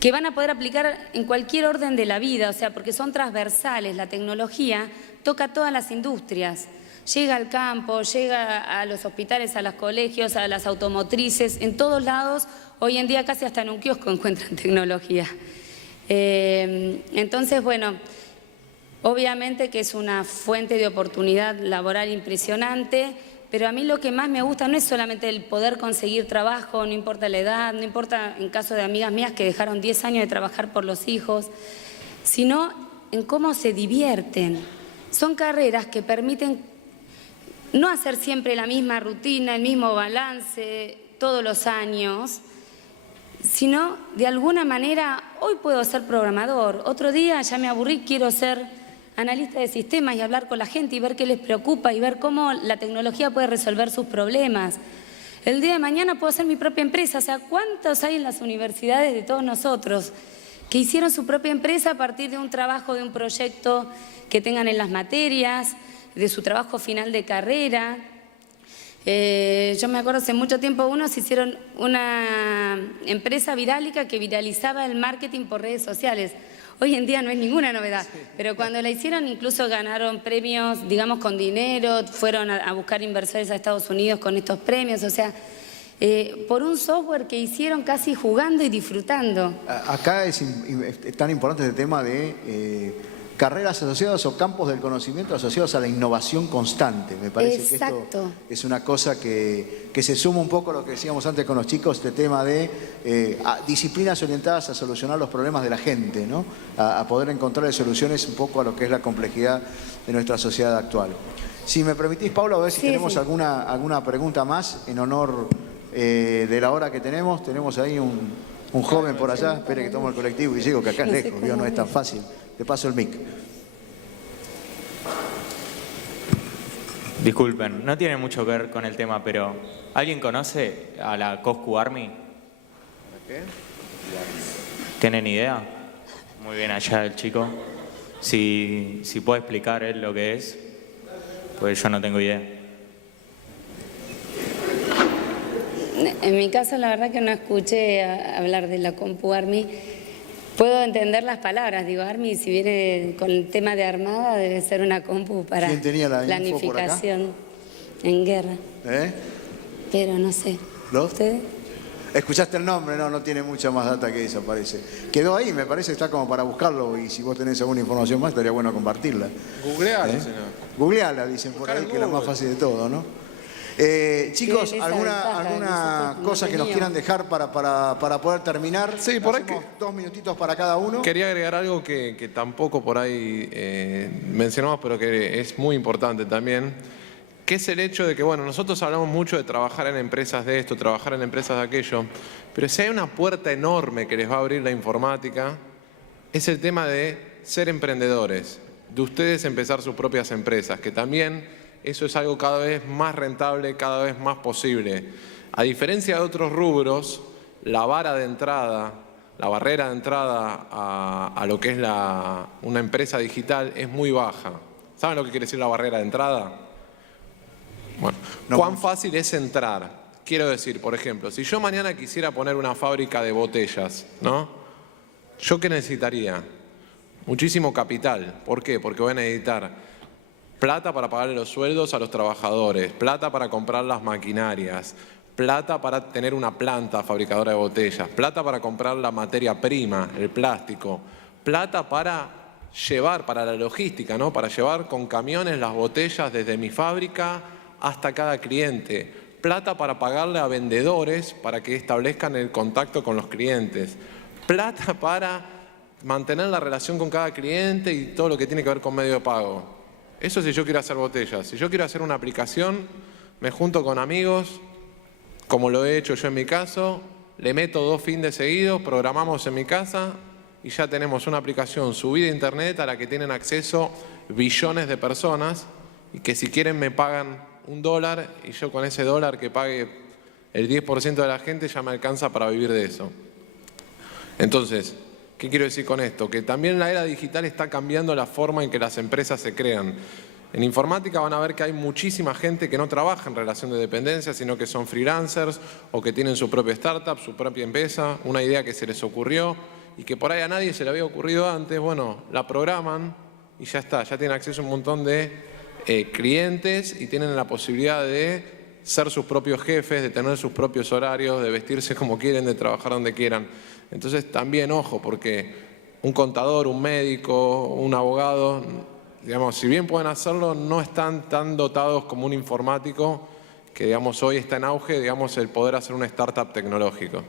que van a poder aplicar en cualquier orden de la vida, o sea, porque son transversales. La tecnología toca todas las industrias, llega al campo, llega a los hospitales, a los colegios, a las automotrices, en todos lados. Hoy en día casi hasta en un kiosco encuentran tecnología. Entonces, bueno, obviamente que es una fuente de oportunidad laboral impresionante, pero a mí lo que más me gusta no es solamente el poder conseguir trabajo, no importa la edad, no importa en caso de amigas mías que dejaron 10 años de trabajar por los hijos, sino en cómo se divierten. Son carreras que permiten no hacer siempre la misma rutina, el mismo balance todos los años, sino de alguna manera, hoy puedo ser programador, otro día ya me aburrí, quiero ser analista de sistemas y hablar con la gente y ver qué les preocupa y ver cómo la tecnología puede resolver sus problemas. El día de mañana puedo hacer mi propia empresa, o sea, ¿cuántos hay en las universidades de todos nosotros que hicieron su propia empresa a partir de un trabajo, de un proyecto que tengan en las materias, de su trabajo final de carrera? Yo me acuerdo hace mucho tiempo unos hicieron una empresa virálica que viralizaba el marketing por redes sociales. Hoy en día no es ninguna novedad, pero cuando la hicieron incluso ganaron premios, digamos, con dinero, fueron a buscar inversores a Estados Unidos con estos premios, o sea, por un software que hicieron casi jugando y disfrutando. Acá es tan importante el tema de carreras asociadas o campos del conocimiento asociados a la innovación constante. Me parece que esto es una cosa que se suma un poco a lo que decíamos antes con los chicos, este tema de disciplinas orientadas a solucionar los problemas de la gente, ¿no? A poder encontrar soluciones un poco a lo que es la complejidad de nuestra sociedad actual. Si me permitís, Paula, a ver si tenemos alguna pregunta más en honor de la hora que tenemos. Tenemos ahí un joven por allá, espere que tomo el colectivo y llego, que acá es lejos, no es tan fácil. Te paso el mic. Disculpen, no tiene mucho que ver con el tema, pero ¿alguien conoce a la Coscu Army? ¿Qué? ¿Tienen idea? Muy bien allá el chico. Si puede explicar él lo que es, pues yo no tengo idea. En mi caso, la verdad que no escuché hablar de la Compu Army. Puedo entender las palabras, digo, Army, si viene con el tema de armada, debe ser una compu para ¿Quién tenía la planificación en guerra. Pero no sé. ¿No? ¿Ustedes? ¿Escuchaste el nombre? No tiene mucha más data que esa, parece. Quedó ahí, me parece que está como para buscarlo y si vos tenés alguna información más, estaría bueno compartirla. Googleala, señor. Googleala, dicen por ahí, que es lo más fácil de todo, ¿no? Chicos, Sí, ¿alguna cosa que nos quieran dejar para poder terminar? Sí, por ahí. 2 minutitos para cada uno. Quería agregar algo que tampoco por ahí mencionamos, pero que es muy importante también, que es el hecho de que, bueno, nosotros hablamos mucho de trabajar en empresas de esto, trabajar en empresas de aquello, pero si hay una puerta enorme que les va a abrir la informática, es el tema de ser emprendedores, de ustedes empezar sus propias empresas, que también eso es algo cada vez más rentable, cada vez más posible. A diferencia de otros rubros, la barrera de entrada a lo que es una empresa digital es muy baja. ¿Saben lo que quiere decir la barrera de entrada? Bueno, ¿cuán fácil es entrar? quiero decir, por ejemplo, si yo mañana quisiera poner una fábrica de botellas, ¿no? ¿Yo qué necesitaría? Muchísimo capital. ¿Por qué? Porque voy a necesitar plata para pagarle los sueldos a los trabajadores, plata para comprar las maquinarias, plata para tener una planta fabricadora de botellas, plata para comprar la materia prima, el plástico, plata para llevar, para la logística, ¿no? Para llevar con camiones las botellas desde mi fábrica hasta cada cliente, plata para pagarle a vendedores para que establezcan el contacto con los clientes, plata para mantener la relación con cada cliente y todo lo que tiene que ver con medio de pago. Eso si yo quiero hacer botellas. Si yo quiero hacer una aplicación, me junto con amigos, como lo he hecho yo en mi caso, le meto 2 fines seguidos, programamos en mi casa y ya tenemos una aplicación subida a internet a la que tienen acceso billones de personas y que si quieren me pagan $1 y yo con ese dólar que pague el 10% de la gente ya me alcanza para vivir de eso. Entonces, ¿qué quiero decir con esto? Que también la era digital está cambiando la forma en que las empresas se crean. En informática van a ver que hay muchísima gente que no trabaja en relación de dependencia, sino que son freelancers o que tienen su propia startup, su propia empresa, una idea que se les ocurrió y que por ahí a nadie se le había ocurrido antes. Bueno, la programan y ya está, ya tienen acceso a un montón de clientes y tienen la posibilidad de ser sus propios jefes, de tener sus propios horarios, de vestirse como quieren, de trabajar donde quieran. Entonces también ojo, porque un contador, un médico, un abogado, digamos, si bien pueden hacerlo, no están tan dotados como un informático, que digamos hoy está en auge, digamos, el poder hacer una startup tecnológico.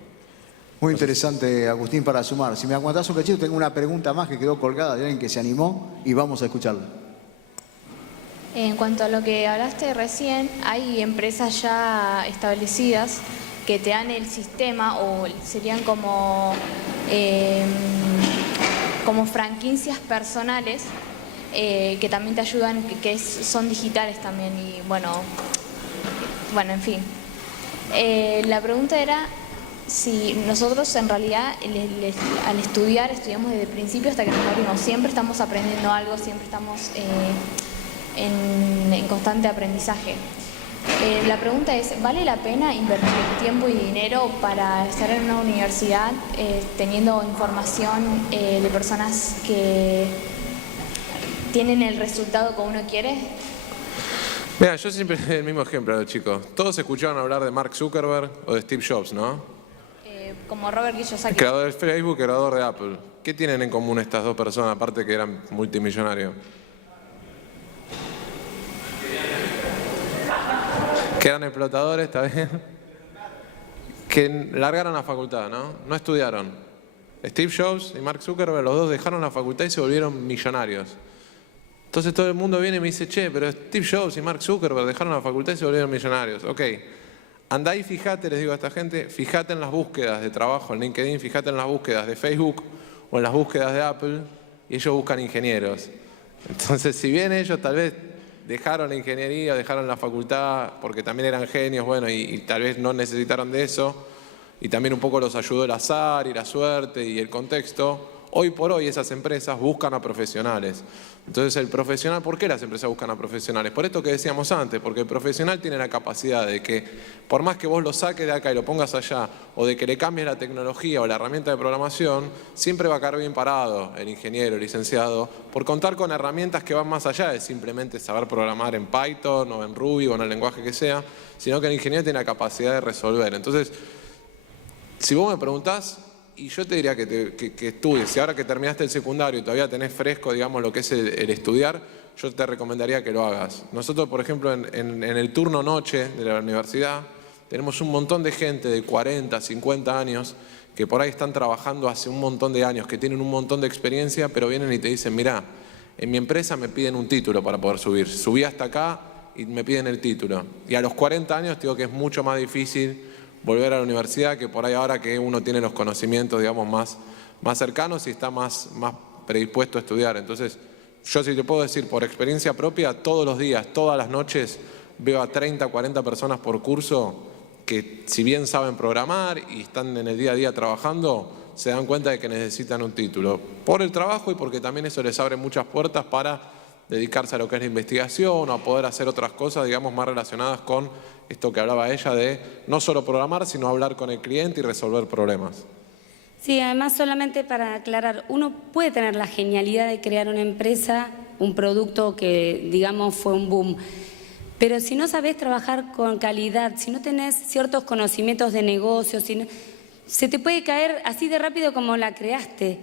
Muy interesante, Agustín, para sumar. Si me aguantás un cachito, tengo una pregunta más que quedó colgada de alguien que se animó y vamos a escucharla. En cuanto a lo que hablaste recién, hay empresas ya establecidas que te dan el sistema o serían como franquicias personales que también te ayudan, son digitales también y bueno, en fin. La pregunta era si nosotros en realidad al estudiamos desde el principio hasta que nos morimos, siempre estamos aprendiendo algo, siempre estamos en constante aprendizaje. La pregunta es, ¿vale la pena invertir tiempo y dinero para estar en una universidad teniendo información de personas que tienen el resultado que uno quiere? Mira, yo siempre el mismo ejemplo, chicos. Todos escucharon hablar de Mark Zuckerberg o de Steve Jobs, ¿no? Como Robert Kiyosaki. Creador de Facebook, creador de Apple. ¿Qué tienen en común estas dos personas, aparte que eran multimillonarios? Que eran explotadores, ¿está bien? Que largaron la facultad, ¿no? No estudiaron. Steve Jobs y Mark Zuckerberg, los dos dejaron la facultad y se volvieron millonarios. Entonces todo el mundo viene y me dice, che, pero Steve Jobs y Mark Zuckerberg dejaron la facultad y se volvieron millonarios. Ok, andá y fíjate, les digo a esta gente, fíjate en las búsquedas de trabajo en LinkedIn, fíjate en las búsquedas de Facebook o en las búsquedas de Apple y ellos buscan ingenieros. Entonces, si bien ellos tal vez dejaron la ingeniería, dejaron la facultad porque también eran genios, bueno, y tal vez no necesitaron de eso, y también un poco los ayudó el azar y la suerte y el contexto, hoy por hoy esas empresas buscan a profesionales. Entonces el profesional, ¿por qué las empresas buscan a profesionales? Por esto que decíamos antes, porque el profesional tiene la capacidad de que, por más que vos lo saques de acá y lo pongas allá, o de que le cambies la tecnología o la herramienta de programación, siempre va a quedar bien parado el ingeniero, el licenciado, por contar con herramientas que van más allá de simplemente saber programar en Python o en Ruby o en el lenguaje que sea, sino que el ingeniero tiene la capacidad de resolver. Entonces, si vos me preguntás, y yo te diría que estudies, si ahora que terminaste el secundario y todavía tenés fresco, digamos, lo que es el estudiar, yo te recomendaría que lo hagas. Nosotros, por ejemplo, en el turno noche de la universidad, tenemos un montón de gente de 40, 50 años que por ahí están trabajando hace un montón de años, que tienen un montón de experiencia, pero vienen y te dicen, mirá, en mi empresa me piden un título para poder subir. Subí hasta acá y me piden el título. Y a los 40 años te digo que es mucho más difícil volver a la universidad, que por ahí ahora que uno tiene los conocimientos, digamos, más cercanos y está más predispuesto a estudiar. Entonces, yo sí te puedo decir, por experiencia propia, todos los días, todas las noches, veo a 30, 40 personas por curso que, si bien saben programar y están en el día a día trabajando, se dan cuenta de que necesitan un título. Por el trabajo y porque también eso les abre muchas puertas para dedicarse a lo que es la investigación o a poder hacer otras cosas, digamos, más relacionadas con esto que hablaba ella de no solo programar, sino hablar con el cliente y resolver problemas. Sí, además solamente para aclarar, uno puede tener la genialidad de crear una empresa, un producto que digamos fue un boom, pero si no sabés trabajar con calidad, si no tenés ciertos conocimientos de negocio, se te puede caer así de rápido como la creaste.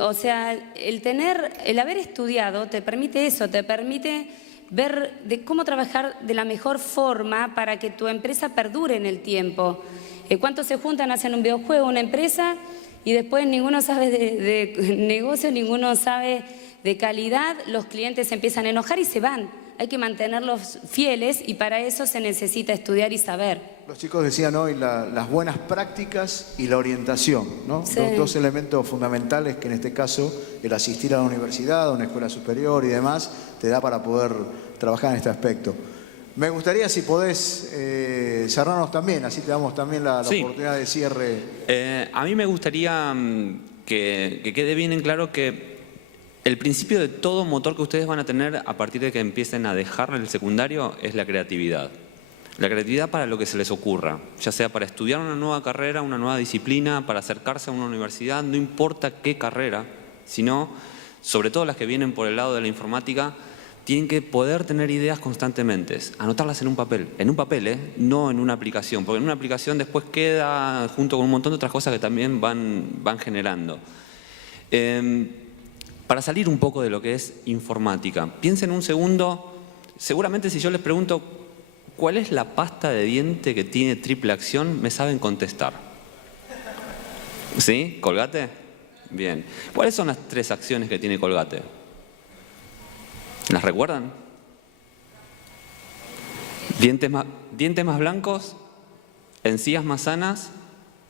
O sea, el haber estudiado te permite eso, te permite ver de cómo trabajar de la mejor forma para que tu empresa perdure en el tiempo. ¿Cuántos se juntan, hacen un videojuego, una empresa, y después ninguno sabe de negocio, ninguno sabe de calidad? Los clientes se empiezan a enojar y se van. Hay que mantenerlos fieles y para eso se necesita estudiar y saber. Los chicos decían hoy las buenas prácticas y la orientación, ¿no? Sí. Dos elementos fundamentales que en este caso el asistir a la universidad, a una escuela superior y demás, te da para poder trabajar en este aspecto. Me gustaría si podés cerrarnos también, así te damos también la Sí. oportunidad de cierre. A mí me gustaría que quede bien en claro que el principio de todo motor que ustedes van a tener a partir de que empiecen a dejar el secundario es la creatividad. La creatividad para lo que se les ocurra, ya sea para estudiar una nueva carrera, una nueva disciplina, para acercarse a una universidad, no importa qué carrera, sino, sobre todo las que vienen por el lado de la informática, tienen que poder tener ideas constantemente, anotarlas en un papel, no en una aplicación, porque en una aplicación después queda junto con un montón de otras cosas que también van generando. Para salir un poco de lo que es informática, piensen un segundo, seguramente si yo les pregunto ¿cuál es la pasta de diente que tiene triple acción? Me saben contestar. ¿Sí? ¿Colgate? Bien. ¿Cuáles son las 3 acciones que tiene Colgate? ¿Las recuerdan? Dientes más blancos, encías más sanas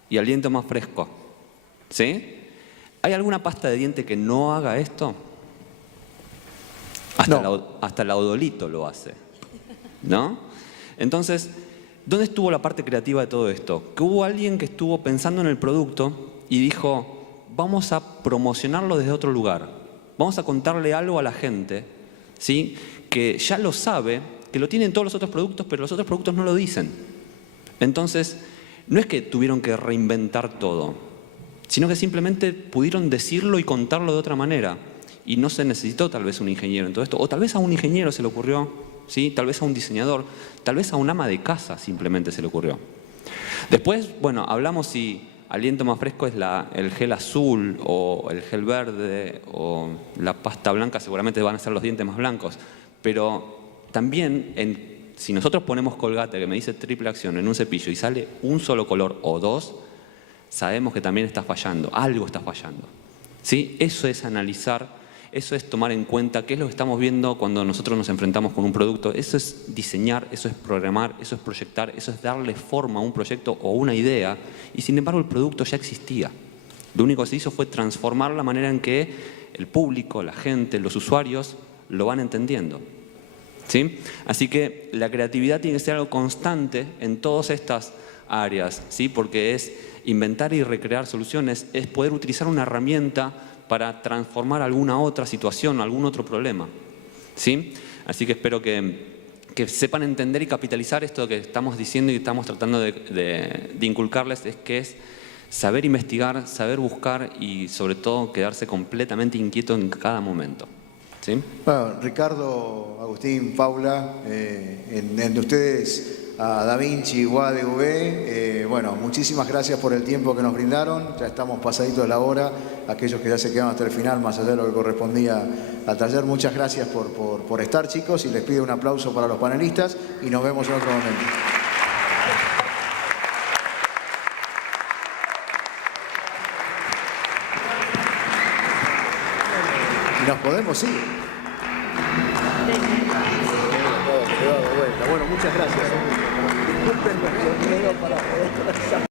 y aliento más fresco. ¿Sí? ¿Hay alguna pasta de diente que no haga esto? Hasta el Odolito lo hace. ¿No? Entonces, ¿dónde estuvo la parte creativa de todo esto? Que hubo alguien que estuvo pensando en el producto y dijo, vamos a promocionarlo desde otro lugar. Vamos a contarle algo a la gente, ¿sí? Que ya lo sabe, que lo tienen todos los otros productos, pero los otros productos no lo dicen. Entonces, no es que tuvieron que reinventar todo, sino que simplemente pudieron decirlo y contarlo de otra manera. Y no se necesitó tal vez un ingeniero en todo esto, o tal vez a un ingeniero se le ocurrió, ¿sí? Tal vez a un diseñador, tal vez a un ama de casa simplemente se le ocurrió. Después, bueno, hablamos si aliento más fresco es el gel azul o el gel verde o la pasta blanca, seguramente van a ser los dientes más blancos. Pero también, si nosotros ponemos Colgate, que me dice triple acción, en un cepillo y sale un solo color o 2, sabemos que también está fallando, algo está fallando. ¿Sí? Eso es analizar. Eso es tomar en cuenta qué es lo que estamos viendo cuando nosotros nos enfrentamos con un producto. Eso es diseñar, eso es programar, eso es proyectar, eso es darle forma a un proyecto o una idea. Y sin embargo el producto ya existía. Lo único que se hizo fue transformar la manera en que el público, la gente, los usuarios lo van entendiendo. ¿Sí? Así que la creatividad tiene que ser algo constante en todas estas áreas, ¿sí? Porque es inventar y recrear soluciones, es poder utilizar una herramienta para transformar alguna otra situación, algún otro problema. ¿Sí? Así que espero que sepan entender y capitalizar esto que estamos diciendo y estamos tratando de inculcarles, es saber investigar, saber buscar y sobre todo quedarse completamente inquieto en cada momento. ¿Sí? Bueno, Ricardo, Agustín, Paula, de ustedes a Da Vinci, UADV, bueno, muchísimas gracias por el tiempo que nos brindaron, ya estamos pasaditos de la hora, aquellos que ya se quedaron hasta el final, más allá de lo que correspondía al taller, muchas gracias por estar, chicos, y les pido un aplauso para los panelistas y nos vemos en otro momento. Y nos podemos ir. Bueno, muchas gracias. Disculpen los miedos para poder